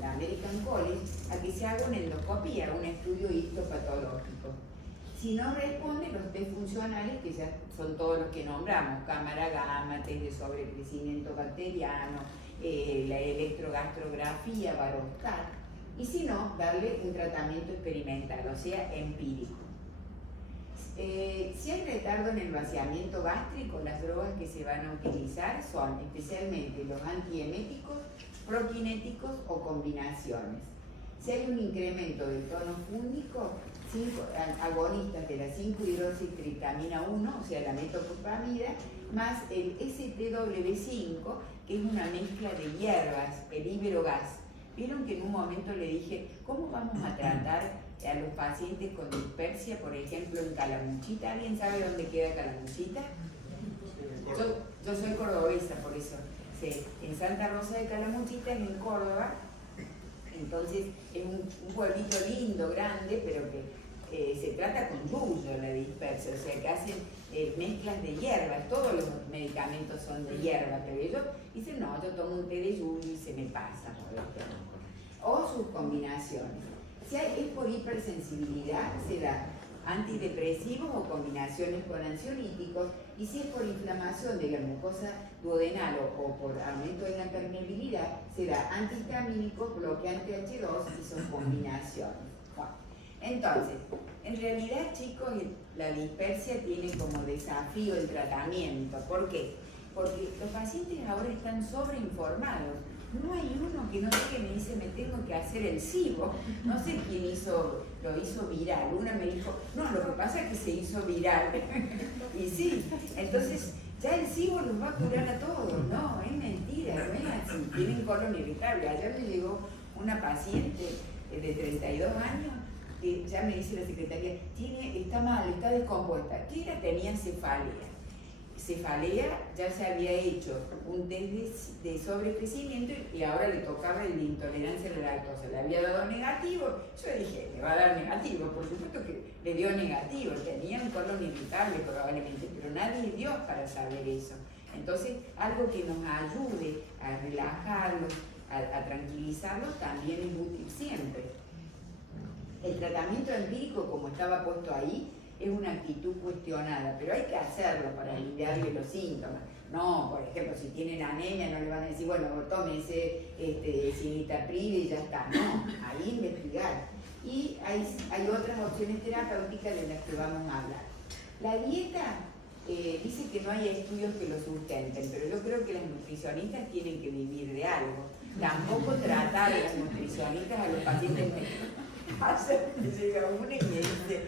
la American College, a que se haga una endoscopía, un estudio histopatológico. Si no responde, los test funcionales, que ya son todos los que nombramos, cámara gamma, test de sobrecrecimiento bacteriano, la electrogastrografía, Barostat, y si no, darle un tratamiento experimental, o sea, empírico. Si hay retardo en el vaciamiento gástrico, las drogas que se van a utilizar son especialmente los antieméticos, prokinéticos o combinaciones. Si hay un incremento del tono fúngico, 5 agonistas de la 5-hidroxitriptamina 1, o sea, la metoclopramida, más el STW5, que es una mezcla de hierbas, el iberogás. Vieron que en un momento le dije, ¿cómo vamos a tratar a los pacientes con dispepsia, por ejemplo, en Calamuchita? ¿Alguien sabe dónde queda Calamuchita? Yo soy cordobesa, por eso. Sí, en Santa Rosa de Calamuchita, en Córdoba. Entonces es un pueblito lindo, grande, pero que se trata con yuyo la dispepsia, o sea que hacen mezclas de hierbas, todos los medicamentos son de hierba, pero ellos dicen, no, yo tomo un té de yuyo y se me pasa, por ejemplo. O sus combinaciones. Si es por hipersensibilidad, se da antidepresivos o combinaciones con ansiolíticos, y si es por inflamación de la mucosa duodenal o por aumento de la permeabilidad, se da antihistamínicos, bloqueante H2 y son combinaciones. Bueno, entonces, en realidad, chicos, la dispepsia tiene como desafío el tratamiento. ¿Por qué? Porque los pacientes ahora están sobreinformados. No hay uno que no llegue y me dice, me tengo que hacer el SIBO. No sé quién lo hizo viral. Una me dijo, no, lo que pasa es que se hizo viral. Y sí, entonces ya el SIBO los va a curar a todos. No, es mentira, no es así. Tienen colon irritable. Ayer me llegó una paciente de 32 años que ya me dice la secretaria, está mal, está descompuesta. ¿Qué era? Tenía cefalea. cefalea, ya se había hecho un test de sobrecrecimiento y ahora le tocaba el de intolerancia a la lactosa. Le había dado negativo, yo dije, le va a dar negativo, por supuesto que le dio negativo, tenía un colon irritable probablemente, pero nadie dio para saber eso. Entonces, algo que nos ayude a relajarlos, a tranquilizarlos, también es útil siempre. El tratamiento empírico, como estaba puesto ahí, es una actitud cuestionada, pero hay que hacerlo para aliviarle los síntomas. No, por ejemplo, si tienen anemia no le van a decir, bueno, tómese civitarpril y ya está. No, ahí investigar. Y hay otras opciones terapéuticas de las que vamos a hablar. La dieta dice que no hay estudios que lo sustenten, pero yo creo que las nutricionistas tienen que vivir de algo. Tampoco tratar a las nutricionistas a los pacientes médicos. Llega una y me dice,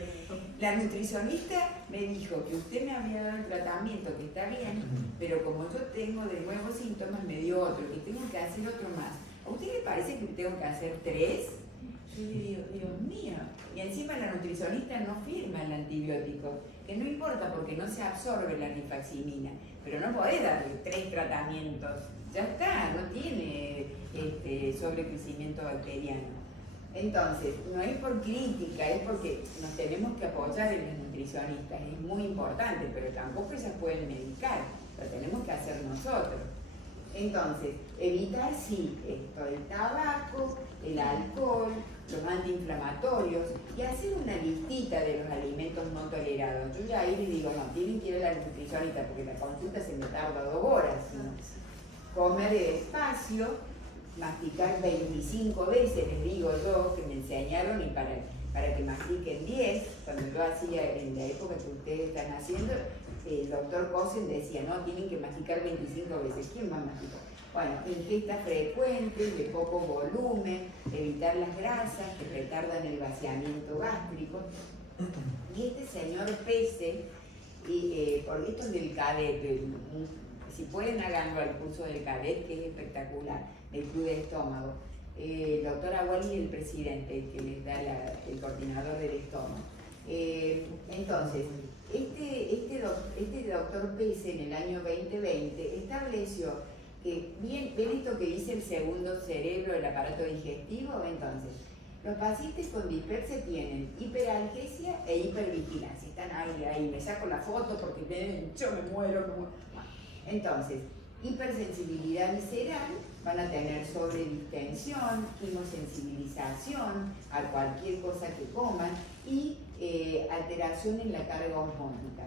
la nutricionista me dijo que usted me había dado el tratamiento, que está bien, pero como yo tengo de nuevo síntomas, me dio otro, que tengo que hacer otro más. ¿A usted le parece que tengo que hacer 3? Yo le digo, Dios mío. Y encima la nutricionista no firma el antibiótico, que no importa porque no se absorbe la rifaximina, pero no podés darle 3 tratamientos. Ya está, no tiene sobrecrecimiento bacteriano. Entonces, no es por crítica, es porque nos tenemos que apoyar en los nutricionistas, es muy importante, pero tampoco ellas pueden medicar, lo tenemos que hacer nosotros. Entonces, evitar sí esto, el tabaco, el alcohol, los antiinflamatorios y hacer una listita de los alimentos no tolerados. Yo ya ahí le digo, no, tienen que ir a la nutricionista porque la consulta se me tarda 2 horas. ¿No? Comer despacio, masticar 25 veces, les digo yo, que me enseñaron y para que mastiquen 10, cuando yo hacía en la época que ustedes están haciendo, el doctor Cosen decía, no, tienen que masticar 25 veces. ¿Quién va a masticar? Bueno, ingesta frecuente, de poco volumen, evitar las grasas que retardan el vaciamiento gástrico. Y este señor Pese, por esto del CADET, si pueden háganlo al curso del CADET, que es espectacular, el club de estómago. El doctor Aguali es el presidente, que les da el coordinador del estómago. Entonces, este doctor Pese en el año 2020 estableció que, ven esto que dice el segundo cerebro, el aparato digestivo. Entonces, los pacientes con dispersia tienen hiperalgesia e hipervigilancia. Están ahí, me saco la foto porque yo me muero. Entonces, hipersensibilidad visceral, van a tener sobredistensión, quimosensibilización a cualquier cosa que coman y alteración en la carga hormónica.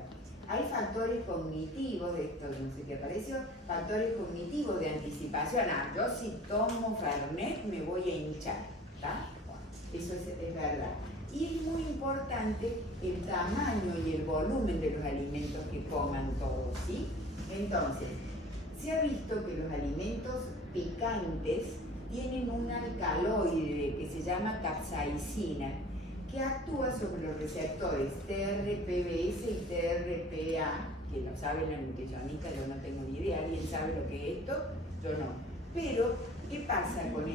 Hay factores cognitivos, de esto no sé qué apareció, factores cognitivos de anticipación. Yo si tomo Fernet me voy a hinchar, ¿está? Bueno, eso es verdad. Y es muy importante el tamaño y el volumen de los alimentos que coman todos, ¿sí? Entonces, se ha visto que los alimentos picantes tienen un alcaloide que se llama capsaicina, que actúa sobre los receptores TRPBS y TRPA, que lo sabe la nutricionista, yo no tengo ni idea, ¿alguien sabe lo que es esto? Yo no. Pero, ¿qué pasa con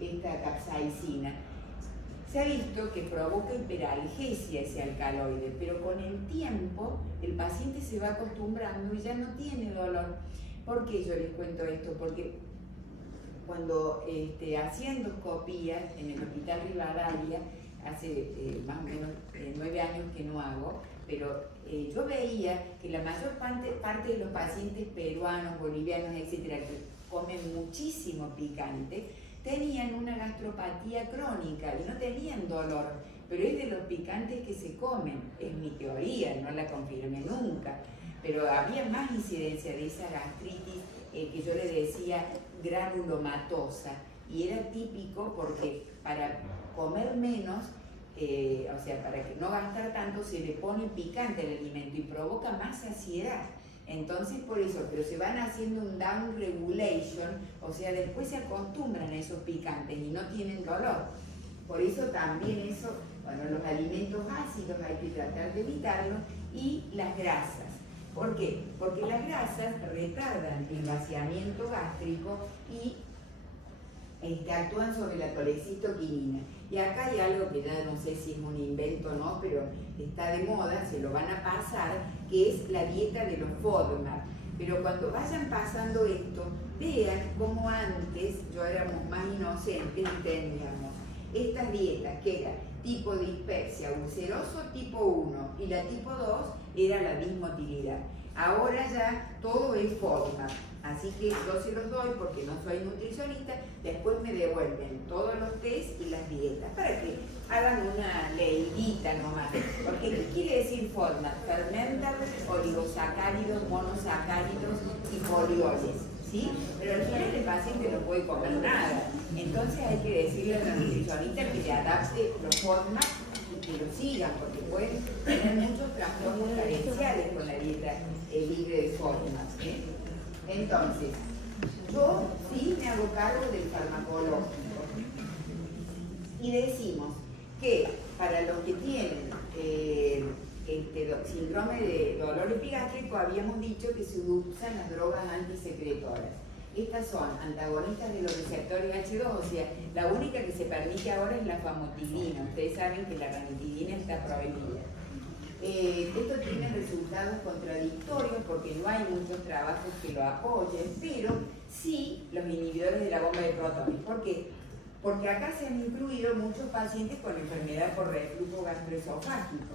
esta capsaicina? Se ha visto que provoca hiperalgesia ese alcaloide, pero con el tiempo el paciente se va acostumbrando y ya no tiene dolor. ¿Por qué yo les cuento esto? Porque cuando hacía endoscopías en el Hospital Rivadavia, hace más o menos 9 años que no hago, pero yo veía que la mayor parte de los pacientes peruanos, bolivianos, etcétera, que comen muchísimo picante, tenían una gastropatía crónica y no tenían dolor, pero es de los picantes que se comen, es mi teoría, no la confirmé nunca, pero había más incidencia de esa gastritis que yo le decía granulomatosa, y era típico porque para comer menos, o sea, para que no gastar tanto, se le pone picante al alimento y provoca más saciedad. Entonces, por eso, pero se van haciendo un down regulation, o sea, después se acostumbran a esos picantes y no tienen dolor. Por eso también eso, bueno, los alimentos ácidos hay que tratar de evitarlos, y las grasas. ¿Por qué? Porque las grasas retardan el vaciamiento gástrico y actúan sobre la colecistoquinina. Y acá hay algo que ya no sé si es un invento o no, pero está de moda, se lo van a pasar, que es la dieta de los FODMAP. Pero cuando vayan pasando esto, vean cómo antes yo éramos más inocentes y teníamos estas dietas que eran tipo dispepsia ulceroso tipo 1 y la tipo 2 era la dismotilidad. Ahora ya todo es FODMAP, así que yo se los doy porque no soy nutricionista, después me devuelven todos los test y las dietas para que hagan una leidita nomás. Porque ¿qué quiere decir FODMAP? Fermentar oligosacáridos, monosacáridos y folioles, ¿sí? Pero al final el paciente no puede comer nada, entonces hay que decirle a la nutricionista que le adapte los FODMAP y que lo sigan, porque pueden tener muchos trastornos carenciales con la dieta libre de FODMAP, ¿eh? Entonces, yo sí me hago cargo del farmacológico y decimos que para los que tienen síndrome de dolor epigástrico habíamos dicho que se usan las drogas antisecretoras. Estas son antagonistas de los receptores H2, o sea, la única que se permite ahora es la famotidina. Ustedes saben que la ranitidina está prohibida. Esto tiene resultados contradictorios porque no hay muchos trabajos que lo apoyen, pero sí los inhibidores de la bomba de protones. ¿Por qué? Porque acá se han incluido muchos pacientes con enfermedad por reflujo gastroesofágico.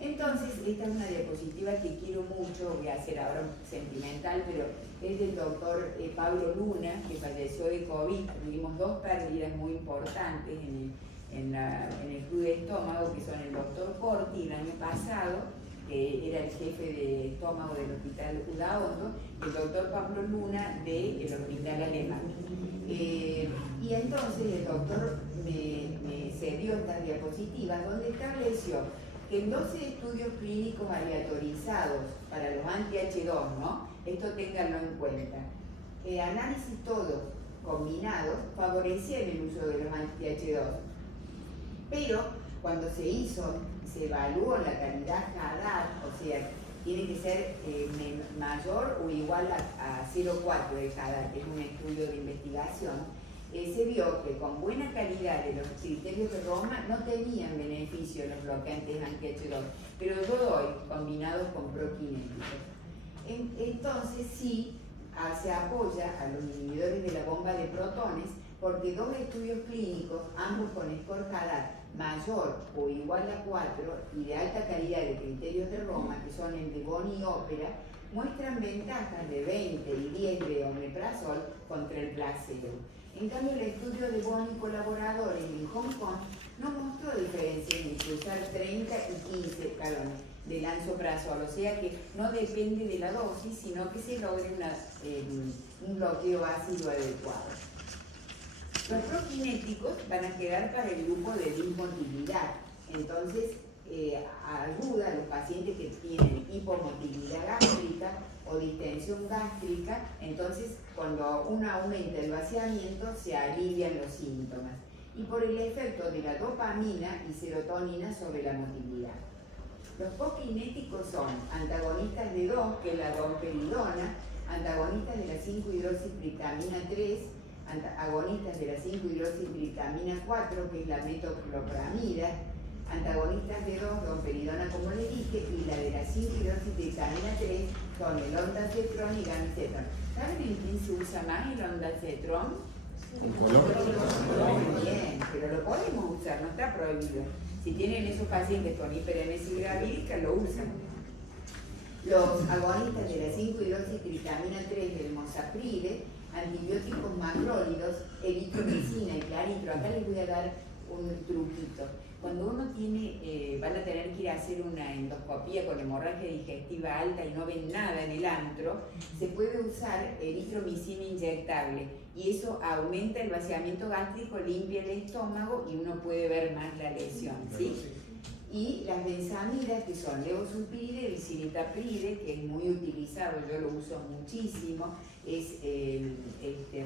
Entonces, esta es una diapositiva que quiero mucho, voy a hacer ahora sentimental, pero es del doctor Pablo Luna, que falleció de COVID. Tuvimos dos pérdidas muy importantes en el club de estómago, que son el doctor Corti el año pasado, que era el jefe de estómago del hospital Udaondo, y el doctor Pablo Luna del hospital alemán. Y entonces el doctor me cedió estas diapositivas donde estableció que en 12 estudios clínicos aleatorizados para los anti-H2, ¿no? Esto ténganlo en cuenta. Análisis todos combinados favorecían el uso de los anti-H2. Pero cuando se evaluó la calidad Haddad, o sea, tiene que ser mayor o igual a 0,4 de Haddad, que es un estudio de investigación, se vio que con buena calidad de los criterios de Roma no tenían beneficio los bloqueantes anti-H2, pero yo doy combinados con prokinéticos. Entonces sí se apoya a los inhibidores de la bomba de protones porque dos estudios clínicos, ambos con score Haddad mayor o igual a 4 y de alta calidad de criterios de Roma, que son el de Boni y Ópera, muestran ventajas de 20 y 10 de omeprazol contra el placebo. En cambio, el estudio de Boni y colaboradores en Hong Kong no mostró diferencia entre usar 30 y 15 galones de lansoprazol, o sea que no depende de la dosis, sino que se logre un bloqueo ácido adecuado. Los prokinéticos van a quedar para el grupo de dismotilidad, entonces ayuda a los pacientes que tienen hipomotilidad gástrica o distensión gástrica, entonces cuando uno aumenta el vaciamiento se alivian los síntomas. Y por el efecto de la dopamina y serotonina sobre la motilidad. Los prokinéticos son antagonistas de 2, que es la domperidona, antagonistas de la 5-hidroxitriptamina 3, agonistas de la 5-hidroxitriptamina 4, que es la metoclopramida, antagonistas de 2, domperidona como le dije, y la de la 5-hidroxitriptamina 3 son el ondansetron y gamisetron. ¿Saben en quién se usa más el ondansetron? Muy bien, pero lo podemos usar, no está prohibido. Si tienen esos pacientes con hiperemesis gravídica, lo usan. Los agonistas de la 5-hidroxitriptamina 3 del mosapride, antibióticos macrólidos, eritromicina y claritro. Acá les voy a dar un truquito. Cuando uno van a tener que ir a hacer una endoscopía con hemorragia digestiva alta y no ven nada en el antro, se puede usar eritromicina inyectable y eso aumenta el vaciamiento gástrico, limpia el estómago y uno puede ver más la lesión, ¿sí? Y las benzamidas, que son levosulpiride y cimetapiride, que es muy utilizado, yo lo uso muchísimo, es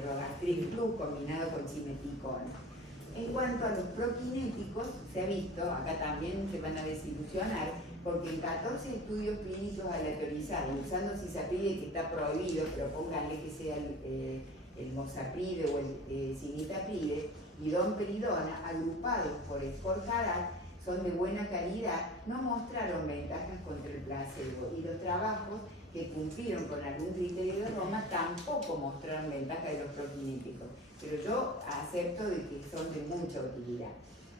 Rogastril Plus combinado con simeticona. En cuanto a los prokinéticos, se ha visto, acá también se van a desilusionar, porque en 14 estudios clínicos aleatorizados, usando cisapride, que está prohibido, pero pónganle que sea el mosapride o el cimetapride y domperidona, agrupados por Esforcadat, son de buena calidad, no mostraron ventajas contra el placebo, y los trabajos que cumplieron con algún criterio de Roma tampoco mostraron ventaja de los prokinéticos, pero yo acepto de que son de mucha utilidad.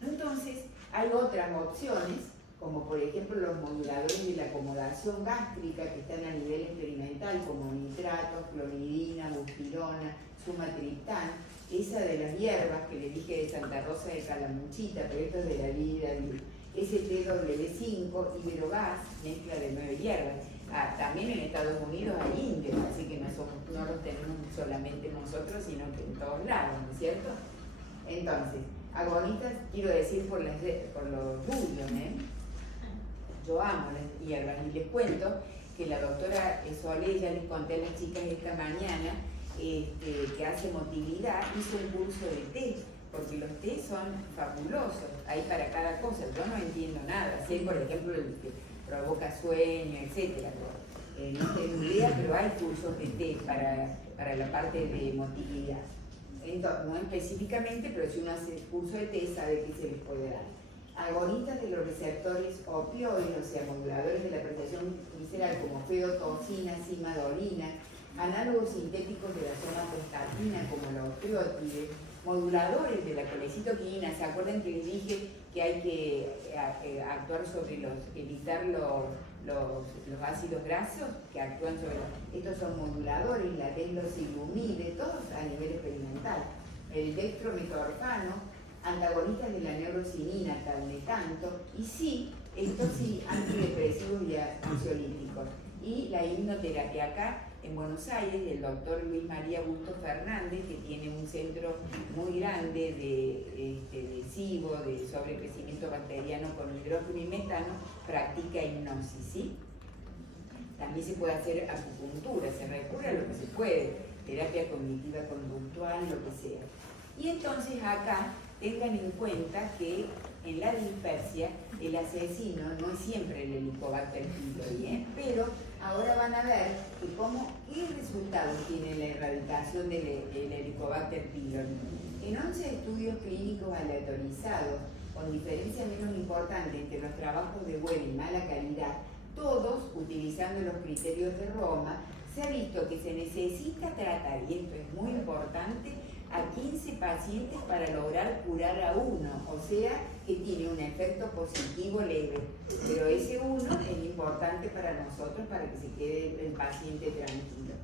Entonces, hay otras opciones, como por ejemplo los moduladores de la acomodación gástrica que están a nivel experimental, como nitratos, clonidina, buspirona, sumatriptán, esa de las hierbas que le dije de Santa Rosa de Calamuchita, pero esto es de la vida, STW5, Iberogás, mezcla de 9 hierbas. También en Estados Unidos hay indios, así que no los tenemos solamente nosotros, sino que en todos lados, ¿no es cierto? Entonces, agonistas, quiero decir por los bullion, yo amo las hierbas y les cuento que la doctora Solé, ya les conté a las chicas esta mañana, que hace motilidad, hizo un curso de té, porque los té son fabulosos, hay para cada cosa. Yo no entiendo nada, sé por ejemplo el que provoca sueño, etc. No tengo idea, pero hay cursos de té para la parte de motilidad. Entonces, no específicamente, pero si uno hace curso de té sabe qué se les puede dar. Agonistas de los receptores opioides, o sea, moduladores de la apreciación visceral como feotoxina, simadolina, análogos sintéticos de la somatostatina como la opioides, moduladores de la colecitoquina. ¿Se acuerdan que les dije que hay que actuar sobre evitar los ácidos grasos que actúan sobre estos son moduladores, la deslocilumide, todos a nivel experimental. El dextrometorfano, antagonistas de la neurocinina, tal de tanto, y sí, estos sí, antidepresivos y ansiolíticos. Y la hipnoterapia acá en Buenos Aires, del doctor Luis María Augusto Fernández, que tiene un centro muy grande de SIBO, de sobrecrecimiento bacteriano con hidrógeno y metano, practica hipnosis, ¿sí? También se puede hacer acupuntura, se recurre a lo que se puede, terapia cognitiva conductual, lo que sea. Y entonces acá tengan en cuenta que en la dispersia el asesino no es siempre el Helicobacter pylori, pero ahora van a ver que qué resultados tiene la erradicación del Helicobacter pylori. En 11 estudios clínicos aleatorizados, con diferencia menos importante entre los trabajos de buena y mala calidad, todos utilizando los criterios de Roma, se ha visto que se necesita tratar, y esto es muy importante, a 15 pacientes para lograr curar a uno, o sea que tiene un efecto positivo leve, pero ese uno es importante para nosotros para que se quede el paciente tranquilo.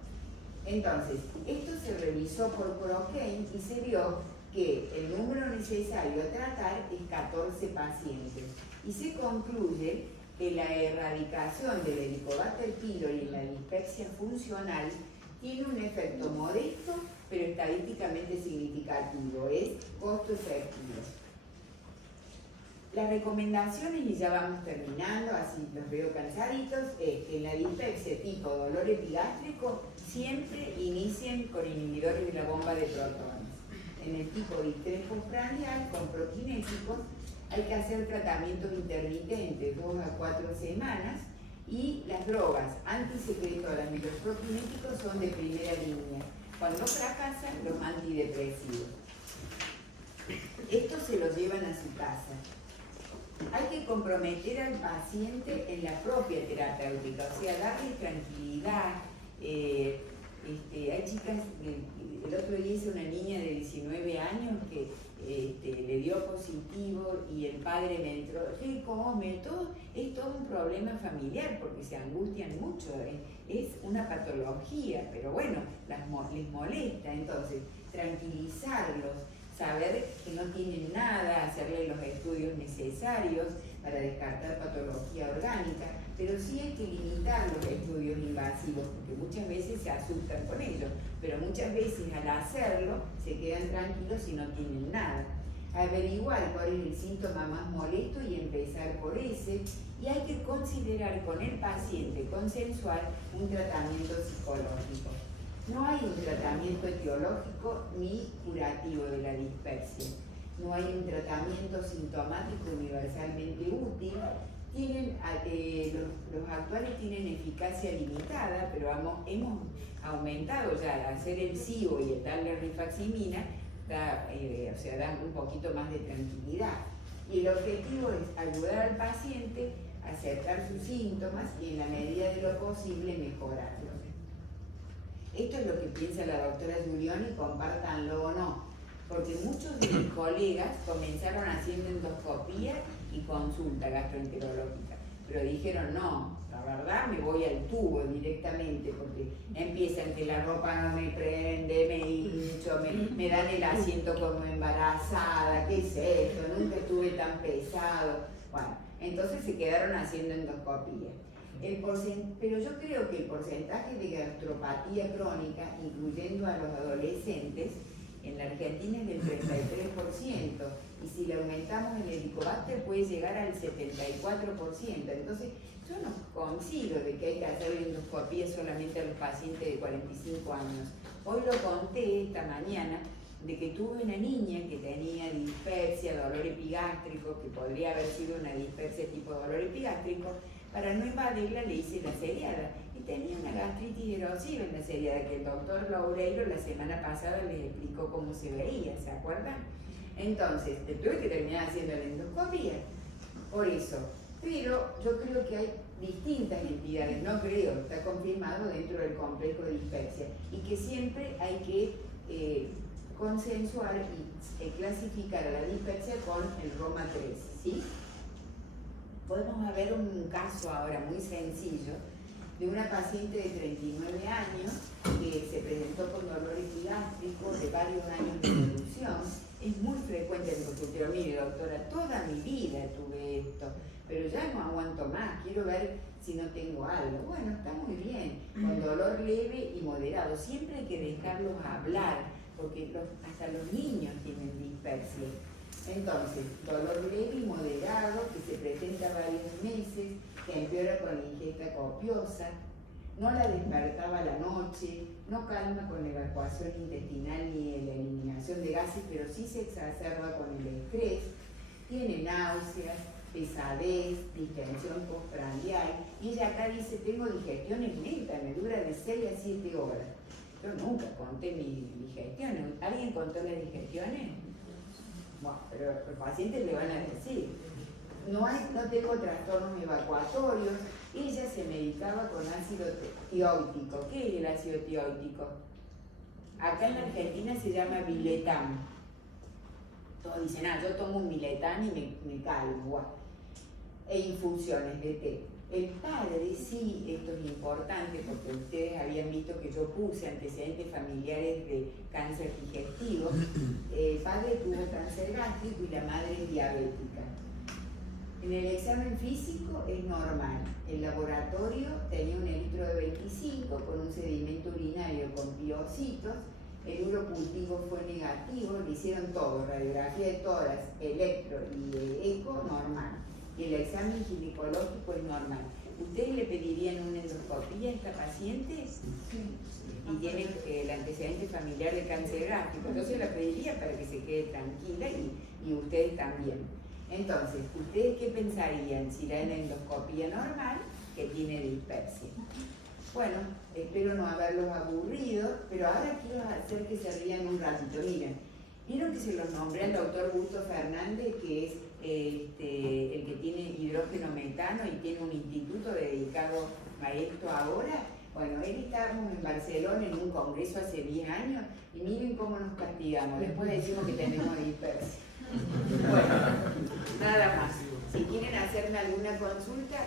Entonces, esto se revisó por Cochrane y se vio que el número necesario a tratar es 14 pacientes y se concluye que la erradicación del Helicobacter pylori en la dispepsia funcional tiene un efecto modesto pero estadísticamente significativo, es costo efectivo. Las recomendaciones, y ya vamos terminando, así los veo cansaditos, es que en la dispepsia tipo dolor epigástrico siempre inicien con inhibidores de la bomba de protones. En el tipo de estrés postprandial con prokinéticos hay que hacer tratamientos intermitentes 2 a 4 semanas y las drogas antisecretoras y los prokinéticos son de primera línea. Cuando fracasan, los antidepresivos. Estos se los llevan a su casa. Hay que comprometer al paciente en la propia terapéutica, o sea, darle tranquilidad. Hay chicas, el otro día hice una niña de 19 años que le dio positivo y el padre me entró, ¿qué come? Es todo un problema familiar porque se angustian mucho, es una patología, pero bueno, les molesta. Entonces, tranquilizarlos, saber que no tienen nada, hacerle los estudios necesarios para descartar patología orgánica, pero sí hay que limitar los estudios invasivos porque muchas veces se asustan con ellos, pero muchas veces al hacerlo se quedan tranquilos y no tienen nada. Averiguar cuál es el síntoma más molesto y empezar por ese, y hay que considerar con el paciente consensual un tratamiento psicológico. No hay un tratamiento etiológico ni curativo de la dispepsia. No hay un tratamiento sintomático universalmente útil los actuales tienen eficacia limitada, pero hemos aumentado ya, hacer el SIBO y el darle rifaximina, da un poquito más de tranquilidad. Y el objetivo es ayudar al paciente a aceptar sus síntomas y en la medida de lo posible mejorarlos. Esto es lo que piensa la doctora Giulioni, compártanlo o no, porque muchos de mis colegas comenzaron haciendo endoscopía y consulta gastroenterológica, pero dijeron no, la verdad me voy al tubo directamente, porque empiezan que la ropa no me prende, me hincho, me dan el asiento como embarazada, ¿qué es esto? Nunca estuve tan pesado. Bueno, entonces se quedaron haciendo endoscopía. Pero yo creo que el porcentaje de gastropatía crónica, incluyendo a los adolescentes, en la Argentina es del 33%, y si le aumentamos el Helicobacter puede llegar al 74%. Entonces, yo no consigo de que hay que hacer endoscopía solamente a los pacientes de 45 años. Hoy lo conté esta mañana, de que tuve una niña que tenía dispersia, dolor epigástrico, que podría haber sido una dispersia tipo dolor epigástrico. Para no invadirla le hice la seriada y tenía una gastritis erosiva en la seriada que el doctor Loureiro la semana pasada les explicó cómo se veía, ¿se acuerdan? Entonces, tuve que terminar haciendo la endoscopía, por eso. Pero yo creo que hay distintas entidades, no creo, está confirmado dentro del complejo de dispersia, y que siempre hay que consensuar y clasificar a la dispersia con el Roma 3, ¿sí? Podemos ver un caso ahora muy sencillo de una paciente de 39 años que se presentó con dolor epigástrico de varios años de evolución. Es muy frecuente en el consultorio. Mire, doctora, toda mi vida tuve esto, pero ya no aguanto más, quiero ver si no tengo algo. Bueno, está muy bien, con dolor leve y moderado. Siempre hay que dejarlos hablar, porque hasta los niños tienen dispersia. Entonces, dolor leve y moderado que se presenta varios meses, que empeora con la ingesta copiosa, no la despertaba a la noche, no calma con la evacuación intestinal ni la eliminación de gases, pero sí se exacerba con el estrés, tiene náuseas, pesadez, distensión postprandial, y ella acá dice, tengo digestiones lentas, me dura de 6 a 7 horas. Yo nunca conté mis digestiones. ¿Alguien contó las digestiones? Bueno, pero los pacientes le van a decir, no tengo trastornos evacuatorios. Ella se medicaba con ácido tiótico. ¿Qué es el ácido tiótico? Acá en Argentina se llama Viletam. Todos dicen, yo tomo un Viletam y me calmo. E infusiones de té. El padre, sí, esto es importante porque ustedes habían visto que yo puse antecedentes familiares de cáncer digestivo. El padre tuvo cáncer gástrico y la madre es diabética. En el examen físico es normal. El laboratorio tenía un eritro de 25 con un sedimento urinario con piocitos. El urocultivo fue negativo, le hicieron todo, radiografía de tórax, electro y eco, normal. Y el examen ginecológico es normal. ¿Ustedes le pedirían una endoscopía a esta paciente? Sí. Y tiene el antecedente familiar de cáncer gástrico, entonces la pediría para que se quede tranquila y ustedes también. Entonces, ¿ustedes qué pensarían si la endoscopía normal que tiene dispersia? Bueno, espero no haberlos aburrido, pero ahora quiero hacer que se rían un ratito. Miren, ¿vieron que se los nombré al doctor Gusto Fernández, que es el que tiene hidrógeno metano y tiene un instituto dedicado a esto ahora? Bueno, él estábamos en Barcelona en un congreso hace 10 años y miren cómo nos castigamos. Después decimos que tenemos dispersia. Bueno, nada más. Si quieren hacerme alguna consulta...